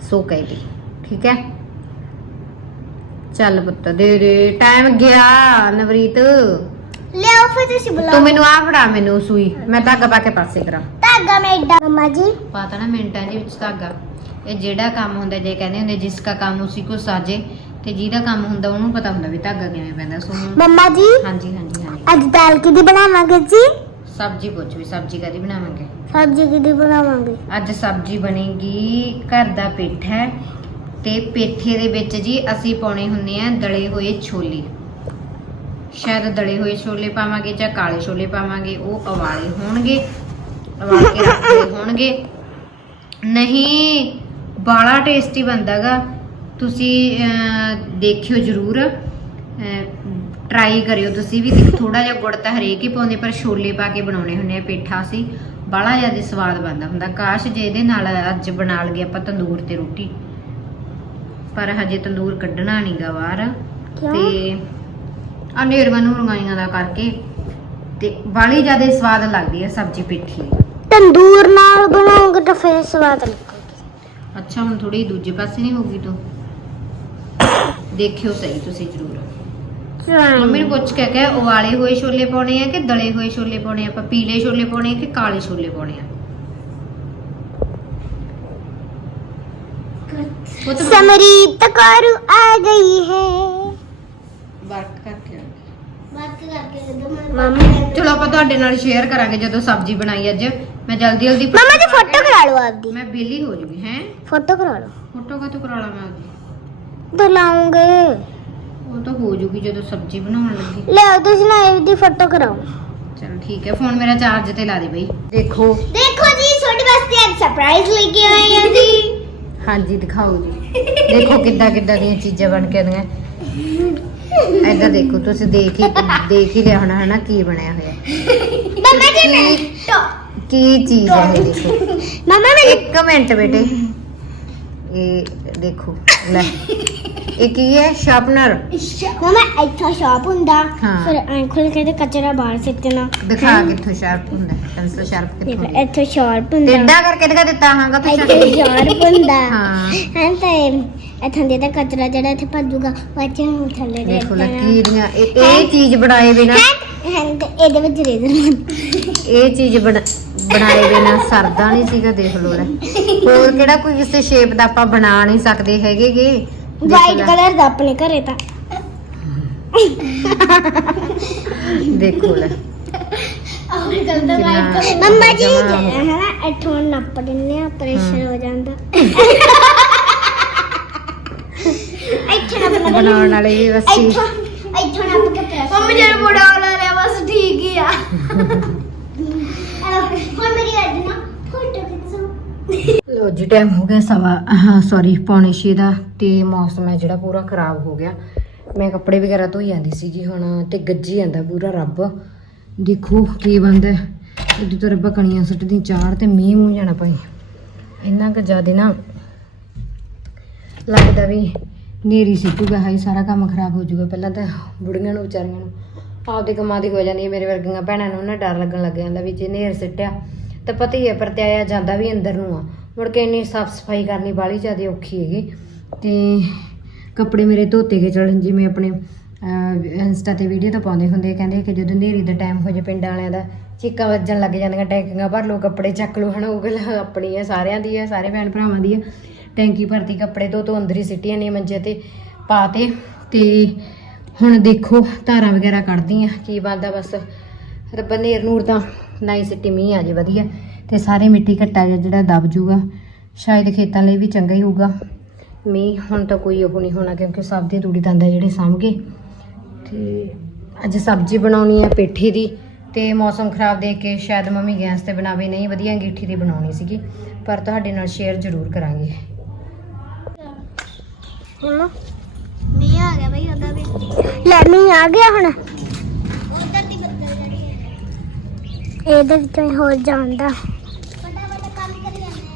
ਸੋ ਕਹੀ ਤੀ। ਠੀਕ ਹੈ? ਚੱਲ ਪੁੱਤ ਦੇ ਦੇ ਟਾਈਮ ਗਿਆ ਨਵਰੀਤ। ਲਿਆਓ ਫਿਰ ਤੁਸੀਂ ਤੂੰ ਬੁਲਾਓ ਮੈਨੂੰ ਆ ਫੜਾ ਮੈਨੂੰ ਸੂਈ। ਮੈਂ ਧਾਗਾ ਪਾ ਕੇ ਪਾਸੇ ਕਰਾਂ। ਧਾਗਾ ਮੈਂ ਏਡਾ ਮਮਾ ਜੀ। ਪਤਾ ਨਾ ਮਿੰਟਾਂ ਦੇ ਵਿੱਚ ਧਾਗਾ। ਇਹ ਜਿਹੜਾ ਕੰਮ ਹੁੰਦਾ ਜੇ ਕਹਿੰਦੇ ਹੁੰਦੇ ਜਿਸ ਕਾ ਕੰਮ ਉਸੇ ਕੋ ਸਾਜੇ ਤੇ ਜਿਹਦਾ ਕੰਮ ਹੁੰਦਾ ਉਹਨੂੰ ਪਤਾ ਹੁੰਦਾ ਵੀ ਧਾਗਾ ਕਿਵੇਂ ਪੈਂਦਾ ਸੋ ਹੁਣ- ਮਮਾ ਜੀ। ਹਾਂਜੀ ਹਾਂਜੀ ਹਾਂਜੀ। ਅੱਜ ਦਾਲ ਕਿਦੀ ਬਣਾਵਾਂਗੇ ਜੀ? ਸਬਜ਼ੀ ਪੁੱਛ ਵੀ ਸਬਜ਼ੀ ਕਦੀ ਬਣਾਵਾਂਗੇ? ਸਬਜ਼ੀ ਕਿਦੀ ਬਣਾਵਾਂਗੇ? ਅੱਜ ਸਬਜ਼ੀ ਬਣੇਗੀ ਘਰ ਦਾ ਪੇਠਾ ਤੇ ਪੇਠੇ ਦੇ ਵਿੱਚ ਜੀ ਅਸੀਂ ਪਾਉਣੇ ਹੁੰਦੇ ਆ ਦਲੇ ਹੋਏ ਛੋਲੇ। ਸ਼ਾਇਦ ਦਲੇ ਹੋਏ ਛੋਲੇ ਪਾਵਾਂਗੇ ਜਾਂ ਕਾਲੇ ਛੋਲੇ ਪਾਵਾਂਗੇ ਉਹ ਉਬਾਲੇ ਹੋਣਗੇ ਉਬਾਲ ਕੇ ਰੱਖਦੇ ਹੋਣਗੇ। ਨਹੀਂ ਬਾਲਾ ਟੇਸਟੀ ਬਣਦਾਗਾ। ਤੁਸੀਂ ਦੇਖਿਓ ਜ਼ਰੂਰ। ਟਰਾਈ ਕਰਿਓ ਤੁਸੀਂ ਵੀ। ਥੋੜਾ ਜਿਹਾ ਗੁੜ ਤਾਂ ਹਰੇਕ ਹੀ ਪਾਉਂਦੇ ਪਰ ਛੋਲੇ ਪਾ ਕੇ ਬਣਾਉਣੇ ਹੁੰਦੇ ਆ ਪੇਠਾ ਅਸੀਂ। ਬਾਲਾ ਜ਼ਿਆਦਾ ਸਵਾਦ ਬਣਦਾ ਹੁੰਦਾ। ਕਾਸ਼ ਜੇ ਇਹਦੇ ਨਾਲ ਅੱਜ ਬਣਾ ਲਈਏ ਆਪਾਂ ਤੰਦੂਰ ਤੇ ਰੋਟੀ। ਪਰ ਹਜੇ ਤੰਦੂਰ ਕੱਢਣਾ ਨਹੀਂਗਾ ਬਾਹਰ? ਤੇ ਆ ਨੇਰਵਾਂ ਨੂਰਵਾਈਆਂ ਦਾ ਕਰਕੇ ਤੇ ਬਾਲੀ ਜ਼ਿਆਦਾ ਸਵਾਦ ਲੱਗਦੀ ਹੈ ਸਬਜ਼ੀ ਪੇਠੀ। ਤੰਦੂਰ ਨਾਲ ਬਣਾਉਂਗੇ ਤਾਂ ਫੇਰ ਸਵਾਦ ਲੱਗੇਗਾ। ਅੱਛਾ ਹੁਣ ਥੋੜੀ ਦੂਜੇ ਪਾਸੇ ਨਹੀਂ ਹੋਊਗੀ ਤੂੰ? ਦੇਖਿਓ ਸਹੀ ਤੁਸੀਂ ਜ਼ਰੂਰ। ਮੰਮੀ ਨੂੰ ਪੁੱਛ ਕੇ ਕਿ ਉਵਾਲੇ ਹੋਏ ਛੋਲੇ ਪਾਉਣੇ ਆ ਕਿ ਦਲੇ ਹੋਏ ਛੋਲੇ ਪਾਉਣੇ ਆ? ਆਪਾਂ ਪੀਲੇ ਛੋਲੇ ਪਾਉਣੇ ਆ ਕਿ ਕਾਲੇ ਛੋਲੇ ਪਾਉਣੇ ਆ? ਸਮਰੀਤ ਕੌਰ ਆ ਗਈ ਹੈ। ਵਰਕ ਕਰਕੇ। ਮਮਾ ਚਲੋ ਆਪਾਂ ਤੁਹਾਡੇ ਨਾਲ ਸ਼ੇਅਰ ਕਰਾਂਗੇ ਜਦੋਂ ਸਬਜ਼ੀ ਬਣਾਈ ਅੱਜ। ਮੈਂ ਜਲਦੀ ਜਲਦੀ ਮਮਾ ਜੀ ਫੋਟੋ ਕਰਾ ਲਓ ਆਪਦੀ। ਮੈਂ ਬਿੱਲੀ ਹੋ ਜੂਗੀ ਹੈ? ਫੋਟੋ ਕਰਾ ਲਓ। ਫੋਟੋ ਕਾ ਕਰਾ ਲਾ ਮੈਂ ਆਪਦੀ ਦਿਲਾਉਂਗੇ ਉਹ ਤਾਂ ਹੋ ਜੂਗੀ ਜਦੋਂ ਸਬਜ਼ੀ ਬਣਾਉਣ ਲੱਗੀ। ਲਿਆਓ ਤੁਸੀਂ ਨਾ ਇਹਦੀ ਫੋਟੋ ਕਰਾਓ। ਚਲੋ ਠੀਕ ਹੈ ਫੋਨ ਮੇਰਾ ਚਾਰਜ ਤੇ ਲਾ ਦੇ ਬਈ। ਦੇਖੋ। ਦੇਖੋ ਜੀ ਤੁਹਾਡੇ ਵਾਸਤੇ ਅੱਜ ਸਰਪ੍ਰਾਈਜ਼ ਲੈ ਕੇ ਆਏ ਹਾਂ ਜੀ। ਹਾਂਜੀ ਦਿਖਾਓ ਜੀ। ਦੇਖੋ ਕਿੱਦਾਂ ਕਿੱਦਾਂ ਦੀਆਂ ਚੀਜ਼ਾਂ ਬਣ ਕੇ ਆਉਂਦੀਆਂ। ਐਦਾਂ ਦੇਖੋ ਤੁਸੀਂ ਦੇਖ ਹੀ ਦੇਖ ਹੀ ਲਿਆ ਹੋਣਾ ਹਨਾ ਕੀ ਬਣਿਆ ਹੋਇਆ। ਮਮਾ ਜੀ ਮੈਂ ਕੀ ਚੀਜ਼ ਹੈ ਇਹ ਦੇਖੋ। ਮਮਾ ਮੈਂ ਇੱਕ ਮਿੰਟ ਬੇਟੇ। ਇਹ ਦੇਖੋ ਲੈ। ਇਹ ਕੀ ਹੈ? ਸ਼ਾਰਪਨਰ ਮਮਾ ਇੱਥੋਂ ਸ਼ਾਪ ਹੁੰਦਾ। ਹਾਂ। ਫਿਰ ਐਂ ਖੋਲ ਕੇ ਤੇ ਕਚਰਾ ਬਾਹਰ ਸਿੱਟਣਾ ਦਿਖਾ ਕਿੱਥੋਂ ਸ਼ਾਰਪ ਹੁੰਦਾ। ਪੈਨਸਲ ਸ਼ਾਰਪ ਕਿੱਥੋਂ ਦੇਖ ਹੁੰਦੀ? ਇੱਥੋਂ ਸ਼ਾਰਪ ਹੁੰਦਾ। ਟੇਢਾ ਕਰਕੇ ਦਿਖਾ ਦਿੱਤਾ ਹਾਂਗਾ ਤੂੰ ਇੱਥੇ ਸ਼ਾਰਪ ਹੁੰਦਾ। ਹਾਂ। ਹਾਂ ਤੇ ਇੱਥੋਂ ਦੇ ਤਾਂ ਕਚਰਾ ਜਿਹੜਾ ਇੱਥੇ ਭੱਜੂਗਾ ਵਾਚੇ ਨੂੰ ਥੱਲੇ ਦੇ ਦੇਖੋ ਲੱਕੀ ਦੀਆਂ ਇਹ ਇਹ ਚੀਜ਼ ਬਣਾਏ ਬਿਨਾ ਹਾਂ? ਤੇ ਇਹਦੇ ਵਿੱਚ ਰੇਜ਼ਰ ਇਹ ਚੀਜ਼ ਬਣਾ- ਬਣਾਏ ਬਿਨਾ ਸਰਦਾ ਨਹੀਂ ਸੀਗਾ ਦੇਖ ਲੋ ਲੈ। ਹੋਰ ਕਿਹੜਾ ਕੋਈ ਕਿਸੇ ਸ਼ੇਪ ਦਾ ਆਪਾਂ ਬਣਾ ਨਹੀਂ ਸਕਦੇ ਹੈਗੇਗੇ? ਵਾਈਟ ਕਲਰ ਦਾ ਆਪਣੇ ਘਰੇ ਤਾਂ। ਦੇਖੋ ਲੈ। ਮੰਮਾ ਜੀ ਜਮਾਂ ਹੈ ਨਾ ਇੱਥੋਂ ਨੱਪ ਦਿੰਦੇ ਆ ਪ੍ਰੈਸ਼ਰ ਹੋ ਜਾਂਦਾ। ਇੱਥੇ ਨੱਪ ਦਿੰਦੇ ਬਣਾਉਣ ਵਾਲੇ ਵੀ ਬਸ ਹੀ- ਇੱਥੋਂ ਇੱਥੋਂ ਨੱਪ ਕੇ ਪ੍ਰੈਸ਼ਰ ਮੰਮੀ ਜਨ ਬੜਾ ਲਾ ਲਿਆ ਬਸ ਠੀਕ ਹੀ ਆ। ਹੁਣ ਮੇਰੀ ਅੱਜ ਨਾ ਲੋ ਜੀ ਟਾਈਮ ਹੋ ਗਿਆ ਸਵਾ ਹਾਂ ਸੌਰੀ ਪੌਣੇ ਛੇ ਦਾ ਤੇ ਮੌਸਮ ਹੈ ਜਿਹੜਾ ਪੂਰਾ ਖਰਾਬ ਹੋ ਗਿਆ। ਮੈਂ ਕੱਪੜੇ ਵਗੈਰਾ ਧੋਈ ਜਾਂਦੀ ਸੀਗੀ ਹੁਣ ਤੇ ਗੱਜੀ ਜਾਂਦਾ ਪੂਰਾ ਰੱਬ। ਦੇਖੋ ਕੀ ਬੰਦਾ ਇਹਦੀ ਤੋਂ ਰੱਬਾ ਕਣੀਆਂ ਸੁੱਟਦੀ ਚਾਰ ਤੇ ਮੀਂਹ ਮੂੰਹ ਜਾਣਾ ਪਈ ਇੰਨਾ ਕੁ ਜ਼ਿਆਦਾ ਨਾ ਲੱਗਦਾ ਵੀ ਨੇਰੀ ਸਿੱਟੂਗਾ ਹਾਈ ਸਾਰਾ ਕੰਮ ਖਰਾਬ ਹੋ ਜਾਊਗਾ। ਪਹਿਲਾਂ ਤਾਂ ਬੁੜੀਆਂ ਨੂੰ, ਵਿਚਾਰੀਆਂ ਨੂੰ ਆਪਦੇ ਕੰਮਾਂ ਦੀ ਹੋ ਜਾਂਦੀ ਹੈ। ਮੇਰੇ ਵਰਗੀਆਂ ਭੈਣਾਂ ਨੂੰ ਨਾ ਡਰ ਲੱਗਣ ਲੱਗ ਜਾਂਦਾ ਵੀ ਜੇ ਨੇਰ ਸਿੱਟਿਆ ਤਾਂ ਪਤਾ ਹੀ ਹੈ ਪਰਤਿਆਇਆ ਜਾਂਦਾ ਵੀ ਅੰਦਰ ਨੂੰ ਆ। ਮੁੜ ਕੇ ਇੰਨੀ ਸਾਫ਼ ਸਫ਼ਾਈ ਕਰਨੀ ਬਾਲੀ ਜ਼ਿਆਦਾ ਔਖੀ ਹੈਗੀ। ਤੇ ਕੱਪੜੇ ਮੇਰੇ ਧੋਤੇ ਗਏ, ਚਲ ਜਿਵੇਂ ਆਪਣੇ ਇੰਸਟਾ ਤੇ ਵੀਡੀਓ ਤਾਂ ਪਾਉਂਦੇ ਹੁੰਦੇ ਕਹਿੰਦੇ ਕਿ ਜਦੋਂ ਨੇਰੀ ਦਾ ਟਾਈਮ ਹੋ ਜੇ ਪਿੰਡ ਵਾਲਿਆਂ ਦਾ, ਚੀਕਾਂ ਵੱਜਣ ਲੱਗ ਜਾਂਦੀਆਂ, ਟੈਂਕੀਆਂ ਭਰ ਲਓ, ਕੱਪੜੇ ਚੱਕ ਲਓ, ਹਨਾ, ਉਹ ਗੱਲ ਆਪਣੀ ਹੈ ਸਾਰਿਆਂ ਦੀ ਹੈ ਸਾਰੇ ਭੈਣ ਭਰਾਵਾਂ ਦੀ ਹੈ ਟੈਂਕੀ ਭਰਤੀ, ਕੱਪੜੇ ਧੋ ਤੋਂ ਅੰਦਰ ਹੀ ਸਿੱਟੀਆਂ ਨੇ ਮੰਜੇ ਤੇ ਪਾਤੇ ਤੇ। ਹੁਣ ਦੇਖੋ, ਧਾਰਾਂ ਵਗੈਰਾ ਕੱਢਦੀ ਆ ਕੀ ਬਣਦਾ ਬਸ। ਰੱਬ ਨੇਰ ਨੂਰ ਤਾਂ ਨਾ ਹੀ ਸਿੱਟੀ ਮੀਂਹ ਆ ਜੇ ਵਧੀਆ ਤੇ ਸਾਰੇ ਮਿੱਟੀ ਘੱਟਾ ਜਿਹਾ ਜਿਹੜਾ ਦਬ ਜੂਗਾ ਸ਼ਾਇਦ ਖੇਤਾਂ ਲਈ ਵੀ ਚੰਗਾ ਹੀ ਹੋਊਗਾ। ਮੀਂਹ ਹੁਣ ਤਾਂ ਕੋਈ ਉਹ ਨਹੀਂ ਹੋਣਾ ਕਿਉਂਕਿ ਸਭ ਦੇ ਤੂੜੀ ਤੰਦਾ ਜਿਹੜੇ ਸਾਂਭਗੇ ਤੇ ਅੱਜ ਸਬਜ਼ੀ ਬਣਾਉਣੀ ਆ ਪੇਠੀ ਦੀ ਤੇ ਮੌਸਮ ਖਰਾਬ ਦੇਖ ਕੇ ਸ਼ਾਇਦ ਮੰਮੀ ਗੈਸ ਤੇ ਬਣਾਵੇ ਨਹੀਂ ਵਧੀਆ ਅੰਗੀਠੀ ਦੀ ਬਣਾਉਣੀ ਸੀਗੀ ਪਰ ਤੁਹਾਡੇ ਨਾਲ ਸ਼ੇਅਰ ਜ਼ਰੂਰ ਕਰਾਂਗੇ। ਹੁਣ ਮੀਂਹ ਆ ਗਿਆ ਬਈ ਉਹਦਾ ਵੀ। ਲੈ ਮੀਂਹ ਆ ਗਿਆ ਹੁਣ ਉਧਰ ਦੀ ਬੱਦਲ ਜਿਹੜੀ ਹੈ ਇਹਦੇ ਵਿੱਚੋਂ ਹੀ ਹੋ ਜਾਂਦਾ। ਫਟਾਫਟ ਕੰਮ ਕਰੀ ਜਾਂਦੇ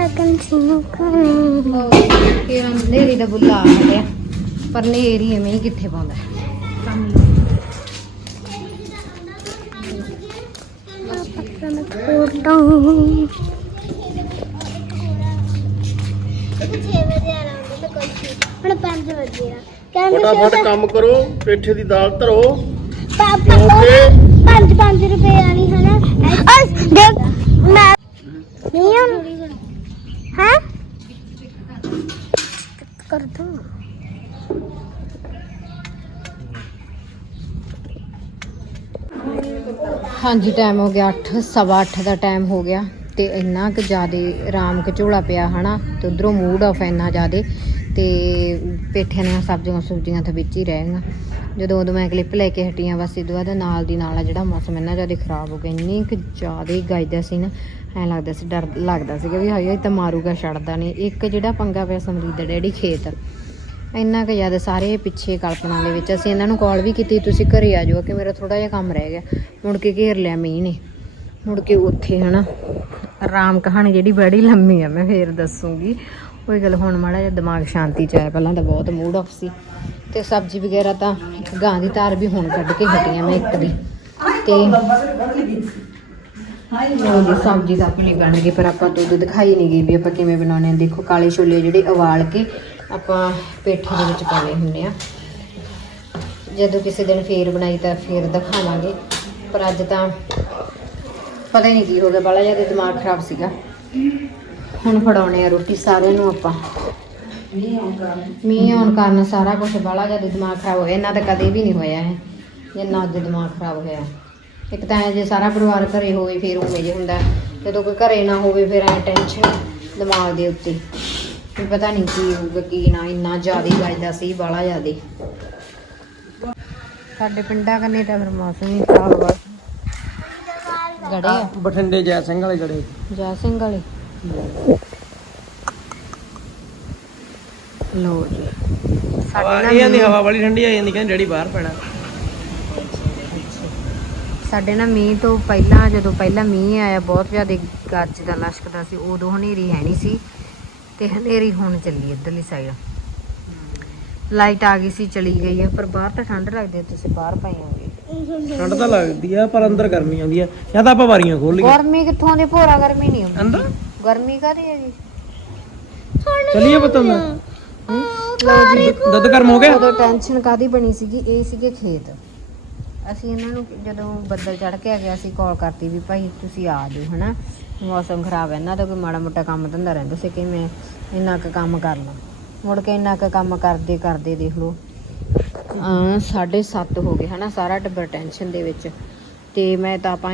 ਆ ਕਨ ਫੇਰ ਹਨੇਰੀ ਦਾ ਬੁੱਲਾ ਆ ਗਿਆ। ਪਰ ਨੇਰੀ ਐਵੇਂ ਹੀ ਕਿੱਥੇ ਪਾਉਂਦਾ। ਕੰਮ ਫੋਟੋ ਇਹ 6 ਵਜੇ ਆਣਾ ਹੁੰਦਾ ਤਾਂ ਕੋਈ ਸੀ ਹੁਣ 5 ਵਜੇ ਆ। ਕਹਿੰਦੇ ਫਟਾਫਟ ਕੰਮ ਕਰੋ ਪੇਠੇ ਦੀ ਦਾਲ ਧਰੋ। ਪਾਪਾ ਓਕੇ 5 5 ਰੁਪਏ ਵਾਲੀ ਹੈ ਨਾ ਅਸ ਦੇਖ ਮੈਂ ਨਹੀਂ ਆਉਣਾ ਹਾਂ? ਕਰ ਦੋ। ਹਾਂਜੀ ਟਾਈਮ ਹੋ ਗਿਆ 8 ਸਵਾ 8 ਦਾ ਟਾਈਮ ਹੋ ਗਿਆ। ਤੇ ਇੰਨਾ ਕੁ ਜ਼ਿਆਦੇ ਆਰਾਮ ਕਚੋਲਾ ਪਿਆ ਹਨਾ, ਤੇ ਉਧਰੋਂ ਮੂਡ ਆਫ ਇੰਨਾ ਜ਼ਿਆਦੇ, ਤੇ ਪੇਠਿਆਂ ਦੀਆਂ ਸਬਜ਼ੀਆਂ ਸੁਬਜ਼ੀਆਂ ਤਾਂ ਵਿੱਚ ਹੀ ਰਹਿ ਗਈਆਂ। ਜਦੋਂ ਉਦੋਂ ਮੈਂ ਕਲਿੱਪ ਲੈ ਕੇ ਹਟੀਆਂ ਬਸ ਇਦੋਂ ਬਾਅਦ ਨਾਲ ਦੀ ਨਾਲ ਆ ਜਿਹੜਾ ਮੌਸਮ ਇੰਨਾ ਜ਼ਿਆਦਾ ਖਰਾਬ ਹੋ ਗਿਆ, ਇੰਨੀ ਕੁ ਜ਼ਿਆਦਾ ਗਾਇਦਾ ਸੀ ਨਾ, ਐਂ ਲੱਗਦਾ ਸੀ, ਡਰ ਲੱਗਦਾ ਸੀਗਾ ਵੀ ਹਾਏ ਤਾਂ ਮਾਰੂਗਾ, ਛੱਡਦਾ ਨਹੀਂ। ਇੱਕ ਜਿਹੜਾ ਪੰਗਾ ਪਿਆ ਸਮਰੀਤ ਦਾ ਡੈਡੀ ਖੇਤ, ਇੰਨਾ ਕੁ ਜ਼ਿਆਦਾ ਸਾਰੇ ਪਿੱਛੇ ਕਲਪਨਾ ਦੇ ਵਿੱਚ ਅਸੀਂ ਇਹਨਾਂ ਨੂੰ ਕਾਲ ਵੀ ਕੀਤੀ, ਤੁਸੀਂ ਘਰੇ ਆ ਜਾਓ, ਕਿ ਮੇਰਾ ਥੋੜਾ ਜਿਹਾ ਕੰਮ ਰਹਿ ਗਿਆ, ਮੁੜ ਕੇ ਘੇਰ ਲਿਆ ਮੀਂਹ ਨੇ, ਮੁੜ ਕੇ ਉੱਥੇ ਹਨਾ। ਆਰਾਮ ਕਹਾਣੀ ਜਿਹੜੀ ਬੜੀ ਲੰਮੀ ਆ, ਮੈਂ ਫੇਰ ਦੱਸੂਗੀ। ਕੋਈ ਗੱਲ ਹੁਣ ਮਾੜਾ ਜਿਹਾ ਦਿਮਾਗ ਸ਼ਾਂਤੀ ਚ ਆਇਆ, ਪਹਿਲਾਂ ਤਾਂ ਬਹੁਤ ਮੂਡ ਆਫ ਸੀ। ਤੇ ਸਬਜ਼ੀ ਵਗੈਰਾ ਤਾਂ ਇੱਕ ਗਾਂ ਦੀ ਧਾਰ ਵੀ ਹੁਣ ਕੱਢ ਕੇ ਹਟੀਆਂ ਮੈਂ ਇੱਕ ਦੀ। ਤੇ ਲਓ ਸਬਜ਼ੀ ਤਾਂ ਆਪਣੀ ਬਣ ਗਈ, ਪਰ ਆਪਾਂ ਦੁੱਧ ਦਿਖਾਈ ਨਹੀਂ ਗਈ ਵੀ ਆਪਾਂ ਕਿਵੇਂ ਬਣਾਉਣੇ ਆ। ਦੇਖੋ, ਕਾਲੇ ਛੋਲੇ ਜਿਹੜੇ ਉਬਾਲ ਕੇ ਆਪਾਂ ਪੇਠੇ ਦੇ ਵਿੱਚ ਪਾਉਣੇ ਹੁੰਦੇ ਆ। ਜਦੋਂ ਕਿਸੇ ਦਿਨ ਫੇਰ ਬਣਾਈ ਤਾਂ ਫੇਰ ਦਿਖਾਵਾਂਗੇ। ਪਰ ਅੱਜ ਤਾਂ ਪਤਾ ਹੀ ਨਹੀਂ ਕੀ ਹੋ ਗਿਆ ਬਾਲਾ ਜ਼ਿਆਦਾ ਦਿਮਾਗ ਖਰਾਬ ਸੀਗਾ। ਹੁਣ ਫੜਾਉਣੇ ਆ ਰੋਟੀ ਸਾਰਿਆਂ ਨੂੰ ਆਪਾਂ। ਮੀਂਹ ਆਉਣ ਕਾਰਨ ਸਾਰਾ ਕੁਝ ਬਾਲਾ ਜ਼ਿਆਦਾ ਦਿਮਾਗ ਖਰਾਬ ਹੋਇਆ ਇਹਨਾਂ ਤਾਂ ਕਦੇ ਵੀ ਨਹੀਂ ਹੋਇਆ ਹੈ ਜਿੰਨਾ ਅੱਜ ਦਿਮਾਗ ਖਰਾਬ ਹੋਇਆ ਇੱਕ ਤਾਂ ਜੇ ਸਾਰਾ ਪਰਿਵਾਰ ਘਰੇ ਹੋਵੇ, ਫਿਰ ਉਵੇਂ ਜੇ ਹੁੰਦਾ। ਜਦੋਂ ਕੋਈ ਘਰੇ ਨਾ ਹੋਵੇ, ਫਿਰ ਐ ਟੈਨਸ਼ਨ ਦਿਮਾਗ ਦੇ ਉੱਤੇ। ਵੀ ਪਤਾ ਨਹੀਂ ਕੀ ਹੋਊਗਾ, ਕੀ ਨਾ, ਇੰਨਾ ਜ਼ਿਆਦਾ ਹੀ ਵੱਜਦਾ ਸੀ ਬਾਲਾ ਜ਼ਿਆਦਾ। ਸਾਡੇ ਪਿੰਡਾਂ ਕੰਨੇ ਤਾਂ ਫਿਰ ਮੌਸਮ ਹੀ ਖਰਾਬ ਵਾ ਗੜੇ ਆ। ਬਠਿੰਡੇ ਜੈ ਸਿੰਘ ਵਾਲੇ ਗੜੇ। ਜੈ ਸਿੰਘ ਵਾਲੇ। ਲੋ ਜੀ। ਸਾਡੇ ਹਵਾ ਨਾ ਇਹ ਆਂਦੀ ਮੀਂਹ- ਹਵਾ ਬੜੀ ਠੰਡੀ ਆ ਜਾਂਦੀ ਕਹਿੰਦੇ ਡੈਡੀ ਬਾਹਰ ਪੈਣਾ। ਸਾਡੇ ਨਾ ਮੀਂਹ ਤੋਂ ਪਹਿਲਾਂ ਜਦੋਂ ਪਹਿਲਾਂ ਮੀਂਹ ਆਇਆ ਬਹੁਤ ਜ਼ਿਆਦਾ ਗੱਜ ਦਾ ਲਸ਼ਕਦਾ ਸੀ ਉਦੋਂ ਹਨੇਰੀ ਹੈ ਨਹੀਂ ਸੀ। ਤੇ ਹਨੇਰੀ ਹੁਣ ਚੱਲੀ ਇੱਧਰਲੀ ਸਾਈਡ ਲਾਈਟ ਆ ਗਈ ਸੀ ਚਲੀ ਗਈ ਹੈ ਪਰ ਬਾਹਰ ਤਾਂ ਠੰਡ ਲੱਗਦੀ ਹੈ ਤੁਸੀਂ ਬਾਹਰ ਪਏ ਹੋਗੇ। ਠੰਡ ਤਾਂ ਲੱਗਦੀ ਆ ਪਰ ਅੰਦਰ ਗਰਮੀ ਆਉਂਦੀ ਆ। ਜਾਂ ਤਾਂ ਆਪਾਂ ਵਾਰੀਆਂ ਖੋਲ ਲਈਏ। ਗਰਮੀ ਕਿੱਥੋਂ ਦੀ ਭੋਰਾ ਗਰਮੀ ਨਹੀਂ ਹੁੰਦੀ। ਅੰਦਰ? ਗਰਮੀ ਕਾਦੀ ਹੈ ਜੀ? ਚਲਿਏ ਪਤਾ ਨਾ ਦੁੱਧ ਗਰਮ ਹੋ ਗਿਆ? ਉਦੋਂ ਟੈਨਸ਼ਨ ਕਾਦੀ ਬਣੀ ਸੀਗੀ? ਇਹ ਸੀਗੇ ਖੇਤ। ਅਸੀਂ ਇਹਨਾਂ ਨੂੰ ਜਦੋਂ ਬੱਦਲ ਚੜ ਕੇ ਆ ਗਿਆ ਸੀ ਕਾਲ ਕਰਤੀ ਵੀ ਭਾਈ ਤੁਸੀਂ ਆ ਜਾਓ ਹਨਾ? ਮੌਸਮ ਖਰਾਬ ਹੈ ਇਹਨਾਂ ਦਾ ਕੋਈ ਮਾੜਾ ਮੋਟਾ ਕੰਮ ਧੰਦਾ ਰਹਿੰਦਾ ਸੀ ਕਿ ਮੈਂ ਇੰਨਾ ਕੁ ਕੰਮ ਕਰ ਲਾਂ। ਮੁੜ ਕੇ ਇੰਨਾ ਕੁ ਕੰਮ ਕਰਦੇ ਕਰਦੇ ਦੇਖ ਲਓ। ਅਹ ਸਾਢੇ ਸੱਤ ਹੋ ਗਏ ਹਨਾ ਸਾਰਾ ਟੱਬਰ ਟੈਨਸ਼ਨ ਦੇ ਵਿੱਚ। ਤੇ ਮੈਂ ਤਾਂ ਆਪਾਂ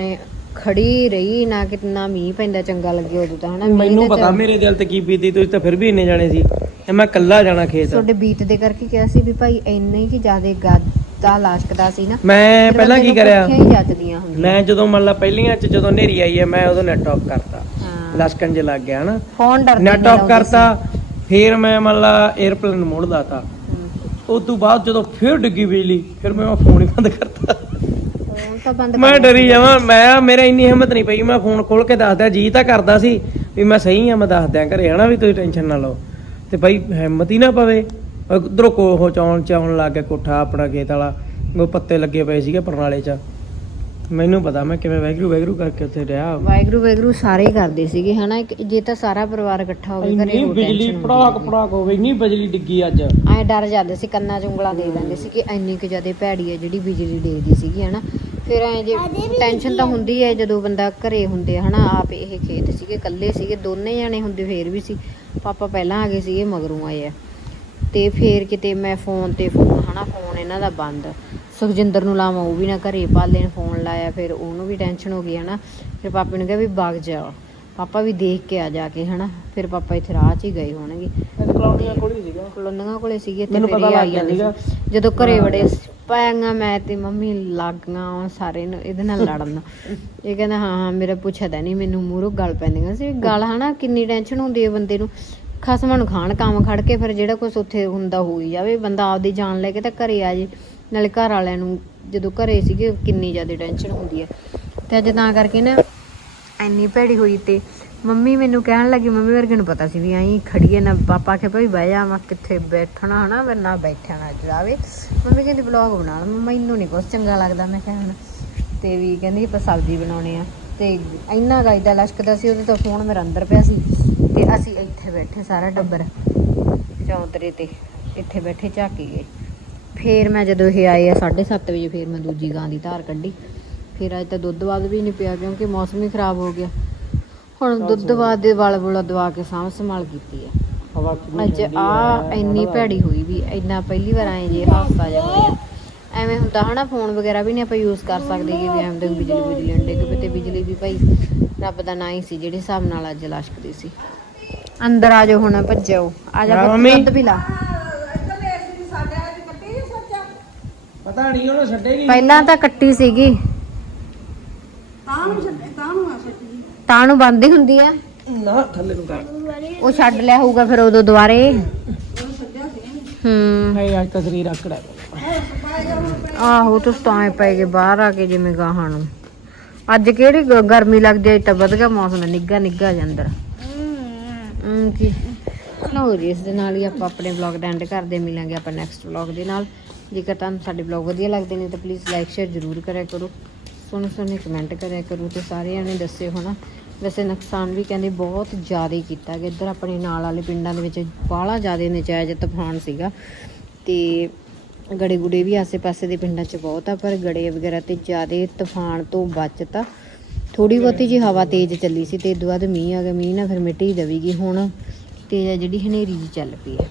ਖੜੀ ਰਹੀ ਨਾ ਕਿਤਨਾ ਮੀਂਹ ਪੈਂਦਾ ਚੰਗਾ ਲੱਗੇ ਉਦੋਂ ਤਾਂ ਹਨਾ ਮੈਨੂੰ ਪਤਾ ਮੇਰੇ ਦਿਲ ਤੇ ਕੀ ਬੀਤੀ ਤੁਸੀਂ ਤਾਂ ਫਿਰ ਵੀ ਇੰਨੇ ਜਾਣੇ ਸੀ ਤੇ ਮੈਂ ਇਕੱਲਾ ਜਾਣਾ ਖੇਤ। ਤੁਹਾਡੇ ਬੀਤ ਦੇ ਕਰਕੇ ਕਿਹਾ ਸੀ ਵੀ ਭਾਈ ਇੰਨੇ ਕਿ ਜ਼ਿਆਦਾ ਗੱਦਾ ਲਾਸ਼ਕਦਾ ਸੀ ਨਾ ਮੈਂ ਪਹਿਲਾਂ ਕੀ ਕਰਿਆ? ਹੀ ਮੈਂ ਜਦੋਂ ਮੰਨ ਲਾ ਪਹਿਲੀਆਂ ਚ ਜਦੋਂ ਹਨੇਰੀ ਆਈ ਹੈ ਮੈਂ ਉਦੋਂ ਨੈਟ ਆਫ ਕਰਤਾ। ਹਾਂ। ਲਸਕਣ ਜੇ ਲੱਗ ਗਿਆ ਹਨਾ। ਫੋਨ ਡਰਦੇ ਨੈਟ ਆਫ ਕਰਤਾ ਫਿਰ ਮੈਂ ਮੰਨ ਲਾ 에어ਪਲੇਨ ਮੋੜ ਲਾਤਾ ਉਸ ਤੋਂ ਬਾਅਦ ਜਦੋਂ ਫਿਰ ਡਿੱਗੀ ਬਿਜਲੀ ਫਿਰ ਮੈਂ ਫੋਨ ਹੀ ਬੰਦ ਕਰਤਾ। ਫੋਨ ਤਾਂ ਬੰਦ ਮੈਂ ਡਰੀ ਜਾਵਾਂ ਮੈਂ ਮੇਰੇ ਇੰਨੀ ਹਿੰਮਤ ਨਹੀਂ ਪਈ ਮੈਂ ਫੋਨ ਖੋਲ ਕੇ ਦੱਸਦਾ ਜੀ ਤਾਂ ਕਰਦਾ ਸੀ ਵੀ ਮੈਂ ਸਹੀ ਆ ਮੈਂ ਦੱਸ ਦਿਆਂ ਘਰੇ ਹਨਾ ਵੀ ਤੁਸੀਂ ਟੈਨਸ਼ਨ ਨਾ ਲਓ। ਤੇ ਭਾਈ ਹਿੰਮਤ ਹੀ ਨਾ ਪਵੇ। ਉਧਰੋਂ ਕੋਹ ਚੌਣ ਚਾਉਣ ਲੱਗ ਗਿਆ ਕੋਠਾ ਆਪਣਾ ਖੇਤ ਵਾਲਾ ਉਹ ਪੱਤੇ ਲੱਗੇ ਪਏ ਸੀਗੇ ਪਰਨਾਲੇ 'ਚ। ਮੈਨੂੰ ਪਤਾ ਮੈਂ ਕਿਵੇਂ ਵੈਗਰੂ ਵੈਗਰੂ ਕਰਕੇ ਉੱਥੇ ਰਿਹਾ। ਵਾਹਿਗੁਰੂ ਵਾਹਿਗੁਰੂ ਸਾਰੇ ਹੀ ਕਰਦੇ ਸੀਗੇ ਹਨਾ? ਇੱਕ- ਜੇ ਤਾਂ ਸਾਰਾ ਪਰਿਵਾਰ ਇਕੱਠਾ ਹੋਵੇ ਘਰੇ ਇੰਨੀ ਬਿਜਲੀ ਪੜਾਕ ਪੜਾਕ ਹੋਵੇ ਇੰਨੀ ਬਿਜਲੀ ਡਿੱਗੀ ਅੱਜ। ਐ ਡਰ ਜਾਂਦੇ ਸੀ ਕੰਨਾਂ 'ਚ ਉਂਗਲਾਂ ਦੇ ਦਿੰਦੇ ਸੀ ਕਿ ਇੰਨੀ ਕੁ ਜ਼ਿਆਦਾ ਭੈੜੀ ਹੈ ਜਿਹੜੀ ਬਿਜਲੀ ਡੇਦੀ ਸੀਗੀ ਹਨਾ? ਫਿਰ ਐ ਜੇ ਟੈਨਸ਼ਨ ਤਾਂ ਹੁੰਦੀ ਹੈ ਜਦੋਂ ਬੰਦਾ ਘਰੇ ਹੁੰਦੇ ਆ ਹਨਾ? ਆਪ ਇਹ ਖੇਤ ਸੀਗੇ ਇਕੱਲੇ ਸੀਗੇ ਦੋਨੇ ਜਾਣੇ ਹੁੰਦੇ ਫੇਰ ਵੀ ਸੀ। ਪਾਪਾ ਪਹਿਲਾਂ ਆ ਗਏ ਸੀਗੇ ਮਗਰੋਂ ਆਏ ਆ। ਤੇ ਫੇਰ ਕਿਤੇ ਮੈਂ ਫੋਨ ਤੇ ਫੋਨ ਹਨਾ? ਫੋਨ ਇਹਨਾਂ ਦਾ ਬੰਦ। ਸੁਖਜਿੰਦਰ ਨੂੰ ਲਾਵਾਂ ਉਹ ਵੀ ਨਾ ਘਰੇ ਪਾਲੇ ਨੇ ਫੋਨ ਲਾਇਆ ਫਿਰ ਉਹਨੂੰ ਵੀ ਟੈਨਸ਼ਨ ਹੋ ਗਈ ਹਨਾ। ਫਿਰ ਪਾਪੇ ਨੂੰ ਕਿਹਾ ਵੀ ਵਗ ਜਾ ਪਾਪਾ ਵੀ ਦੇਖ ਕੇ ਆ ਜਾ ਕੇ ਹਨਾ। ਫਿਰ ਪਾਪਾ ਇੱਥੇ ਰਾਹ 'ਚ ਹੀ ਗਏ ਹੋਣਗੇ। ਕੋਲ ਸੀਗਾ। ਕਲੋਨੀਆਂ ਕੋਲੇ ਸੀਗੇ ਤੇ ਮੈਨੂੰ ਫਿਰ ਆਈ ਜਾਂਦੇ ਜਦੋਂ ਘਰੇ ਵੜੇ ਪਾਇਆਂਗਾ ਮੈਂ ਤੇ ਮੰਮੀ ਲੱਗਾਂ ਸਾਰੇ ਨੂੰ ਇਹਦੇ ਨਾਲ ਲੜਨ ਇਹ ਕਹਿੰਦਾ ਹਾਂ ਹਾਂ ਮੇਰਾ ਪੁੱਛਦਾ ਨਹੀਂ ਮੈਨੂੰ ਮੂਹਰੋਂ ਗੱਲ ਪੈਂਦੀਆਂ ਸੀ। ਗੱਲ ਹਨਾ ਕਿੰਨੀ ਟੈਨਸ਼ਨ ਹੁੰਦੀ ਹੈ ਬੰਦੇ ਨੂੰ। ਖਸਮਾਂ ਨੂੰ ਖਾਣ ਕੰਮ ਖੜ ਕੇ ਫਿਰ ਜਿਹੜਾ ਕੁਝ ਉੱਥੇ ਹੁੰਦਾ ਹੋਈ ਜਾਵੇ। ਬੰਦਾ ਆਪਦੀ ਜਾਨ ਲੈ ਕੇ ਤਾਂ ਘਰੇ ਆ ਜੇ। ਨਾਲੇ ਘਰ ਵਾਲਿਆਂ ਨੂੰ ਜਦੋਂ ਘਰੇ ਸੀਗੇ ਕਿੰਨੀ ਜ਼ਿਆਦਾ ਟੈਨਸ਼ਨ ਹੁੰਦੀ ਹੈ। ਤੇ ਅੱਜ ਤਾਂ ਕਰਕੇ ਨਾ ਇੰਨੀ ਭੈੜੀ ਹੋਈ ਤੇ ਮੰਮੀ ਮੈਨੂੰ ਕਹਿਣ ਲੱਗੀ, ਮੰਮੀ ਵਰਗੇ ਨੂੰ ਪਤਾ ਸੀ ਵੀ ਐਂ ਖੜੀਏ ਨਾ, ਪਾਪਾ ਕੇ ਭਾਈ ਬਹਿ ਜਾ, ਮੈਂ ਕਿੱਥੇ ਬੈਠਣਾ ਹਨਾ, ਮੈਂ ਨਾ ਬੈਠਿਆ ਨਾ ਜਾਵੇ ਮੰਮੀ ਕਹਿੰਦੀ ਵਲੌਗ ਬਣਾ ਲਾ। ਮੈਨੂੰ ਨਹੀਂ ਕੁਛ ਚੰਗਾ ਲੱਗਦਾ, ਮੈਂ ਕਿਹਾ ਤੇ ਵੀ ਕਹਿੰਦੀ ਆਪਾਂ ਸਬਜ਼ੀ ਬਣਾਉਣੀ ਆ। ਤੇ ਇੰਨਾ ਗਾਇਦਾ ਲਸ਼ਕਦਾ ਸੀ, ਉਹਦੇ ਤੋਂ ਫੋਨ ਮੇਰਾ ਅੰਦਰ ਪਿਆ ਸੀ ਤੇ ਅਸੀਂ ਇੱਥੇ ਬੈਠੇ ਸਾਰਾ ਟੱਬਰ, ਚੌਂਤਰੇ ਤੇ, ਇੱਥੇ ਬੈਠੇ ਝਾਕੀ ਗਏ। ਫੇਰ ਮੈਂ ਜਦੋਂ ਇਹ ਆਏ ਆ 7:30 ਵਜੇ ਫੇਰ ਮੈਂ ਦੂਜੀ ਗਾਂ ਦੀ ਧਾਰ ਕੱਢੀ। ਫਿਰ ਅੱਜ ਤਾਂ ਦੁੱਧ ਬਾਦ ਵੀ ਨਹੀਂ ਪਿਆ ਕਿਉਂਕਿ ਮੌਸਮ ਹੀ ਖਰਾਬ ਹੋ ਗਿਆ। ਹੁਣ ਦੁੱਧ ਬਾਦ ਦੇ ਵਾਲ ਵੁਲਾ ਦਵਾ ਕੇ ਸਾਂਭ ਸੰਭਾਲ ਕੀਤੀ ਹਵਾ ਅੱਜ ਆ ਇੰਨੀ ਭੈੜੀ ਹੋਈ ਵੀ ਇੰਨਾ ਪਹਿਲੀ ਵਾਰ ਆਏ ਜੇ ਹਾਸਾ ਜਿਹਾ ਹੋਇਆ ਐਵੇਂ ਹੁੰਦਾ ਹਨਾ ਫੋਨ ਵਗੈਰਾ ਵੀ ਨਹੀਂ ਆਪਾਂ ਯੂਜ਼ ਕਰ ਸਕਦੇ ਕਿ ਵੀ ਐਵੇਂ ਦੇ ਬਿਜਲੀ ਬਿਜਲੀ ਅੰਡੇ ਕਿ ਤੇ ਬਿਜਲੀ ਵੀ ਭਾਈ ਰੱਬ ਦਾ ਨਾਂ ਹੀ ਸੀ ਜਿਹੜੇ ਹਿਸਾਬ ਨਾਲ ਅੱਜ ਲਸ਼ਕਦੀ ਸੀ। ਅੰਦਰ ਆ ਜਾਓ ਹੁਣ ਭੱਜੋ ਆ ਜਾ ਹਾਂ। ਦੁੱਧ ਪੀ ਲਾ। ਪਤਾ ਨਹੀਂ ਉਹਨੂੰ ਛੱਡੇਗੀ ਪਹਿਲਾਂ ਤਾਂ ਕੱਟੀ ਸੀਗੀ। ਤਾਂ ਨੂੰ ਛੱਡੇ ਤਾਂ ਨੂੰ ਆ ਛੱਡੀ। ਤਾਂ ਨੂੰ ਬੰਦ ਹੀ ਹੁੰਦੀ ਆ। ਨਾ ਥੱਲੇ ਨੂੰ ਕਰ। ਉਹ ਛੱਡ ਲਿਆ ਹੋਊਗਾ ਫਿਰ ਉਦੋਂ ਦੁਬਾਰੇ। ਹੂੰ। ਨਹੀਂ ਅੱਜ ਤਾਂ ਸਰੀਰ ਆਕੜਾ ਆਹੋ ਤੁਸੀਂ ਤਾਂ ਐ ਪੈ ਗਏ ਬਾਹਰ ਆ ਕੇ ਜਿਵੇਂ ਗਾਹਾਂ ਨੂੰ। ਅੱਜ ਕਿਹੜੀ ਗ- ਗਰਮੀ ਲੱਗਦੀ ਐ ਤਾਂ ਵਧ ਗਿਆ ਮੌਸਮ ਨਿੱਗਾ ਨਿੱਗਾ ਜਿਹਾ ਅੰਦਰ। ਹਮ ਕੀ? ਲਓ ਜੀ ਇਸ ਦੇ ਨਾਲ ਹੀ ਆਪਾਂ ਆਪਣੇ ਵਲੌਗ ਦਾ ਐਂਡ ਕਰਦੇ ਹਾਂ। ਮਿਲਾਂਗੇ ਆਪਾਂ ਨੈਕਸਟ ਵਲੌਗ ਦੇ ਨਾਲ। ਜੇਕਰ ਤੁਹਾਨੂੰ ਸਾਡੇ ਵਲੌਗ ਵਧੀਆ ਲੱਗਦੇ ਨੇ ਤਾਂ ਪਲੀਜ਼ ਲਾਈਕ ਸ਼ੇਅਰ ਜ਼ਰੂਰ ਕਰਿਆ ਕਰੋ। ਸੋਹਣੇ ਸੋਹਣੇ ਕਮੈਂਟ ਕਰਿਆ ਕਰੋ ਤੇ ਸਾਰਿਆਂ ਨੇ ਦੱਸਿਓ, ਹਨਾ? ਵੈਸੇ ਨੁਕਸਾਨ ਵੀ ਕਹਿੰਦੇ ਬਹੁਤ ਜ਼ਿਆਦਾ ਕੀਤਾ ਗਿਆ। ਇੱਧਰ ਆਪਣੇ ਨਾਲ ਵਾਲੇ ਪਿੰਡਾਂ ਦੇ ਵਿੱਚ ਬਾਹਲਾ ਜ਼ਿਆਦਾ ਨਜਾਇਜ਼ ਤੂਫਾਨ ਸੀਗਾ ਤੇ ਗੜੇ ਗੁੜੇ ਵੀ ਆਸੇ-ਪਾਸੇ ਦੇ ਪਿੰਡਾਂ 'ਚ ਬਹੁਤ ਆ, ਪਰ ਗੜੇ ਵਗੈਰਾ ਤੇ ਜ਼ਿਆਦਾ ਤੂਫਾਨ ਤੋਂ ਬਚਤਾ। ਥੋੜੀ ਬਹੁਤੀ ਜੀ ਹਵਾ ਤੇਜ਼ ਚੱਲੀ ਸੀ ਤੇ ਇਦੋਂ ਬਾਅਦ ਮੀਂਹ ਆ ਗਿਆ। ਮੀਂਹ ਨਾਲ ਫਿਰ ਮਿੱਟੀ ਦਵੀਗੀ ਹੁਣ ਤੇਜ਼ ਆ ਜਿਹੜੀ ਹਨੇਰੀ ਜੀ ਚੱਲ ਪਈ ਹੈ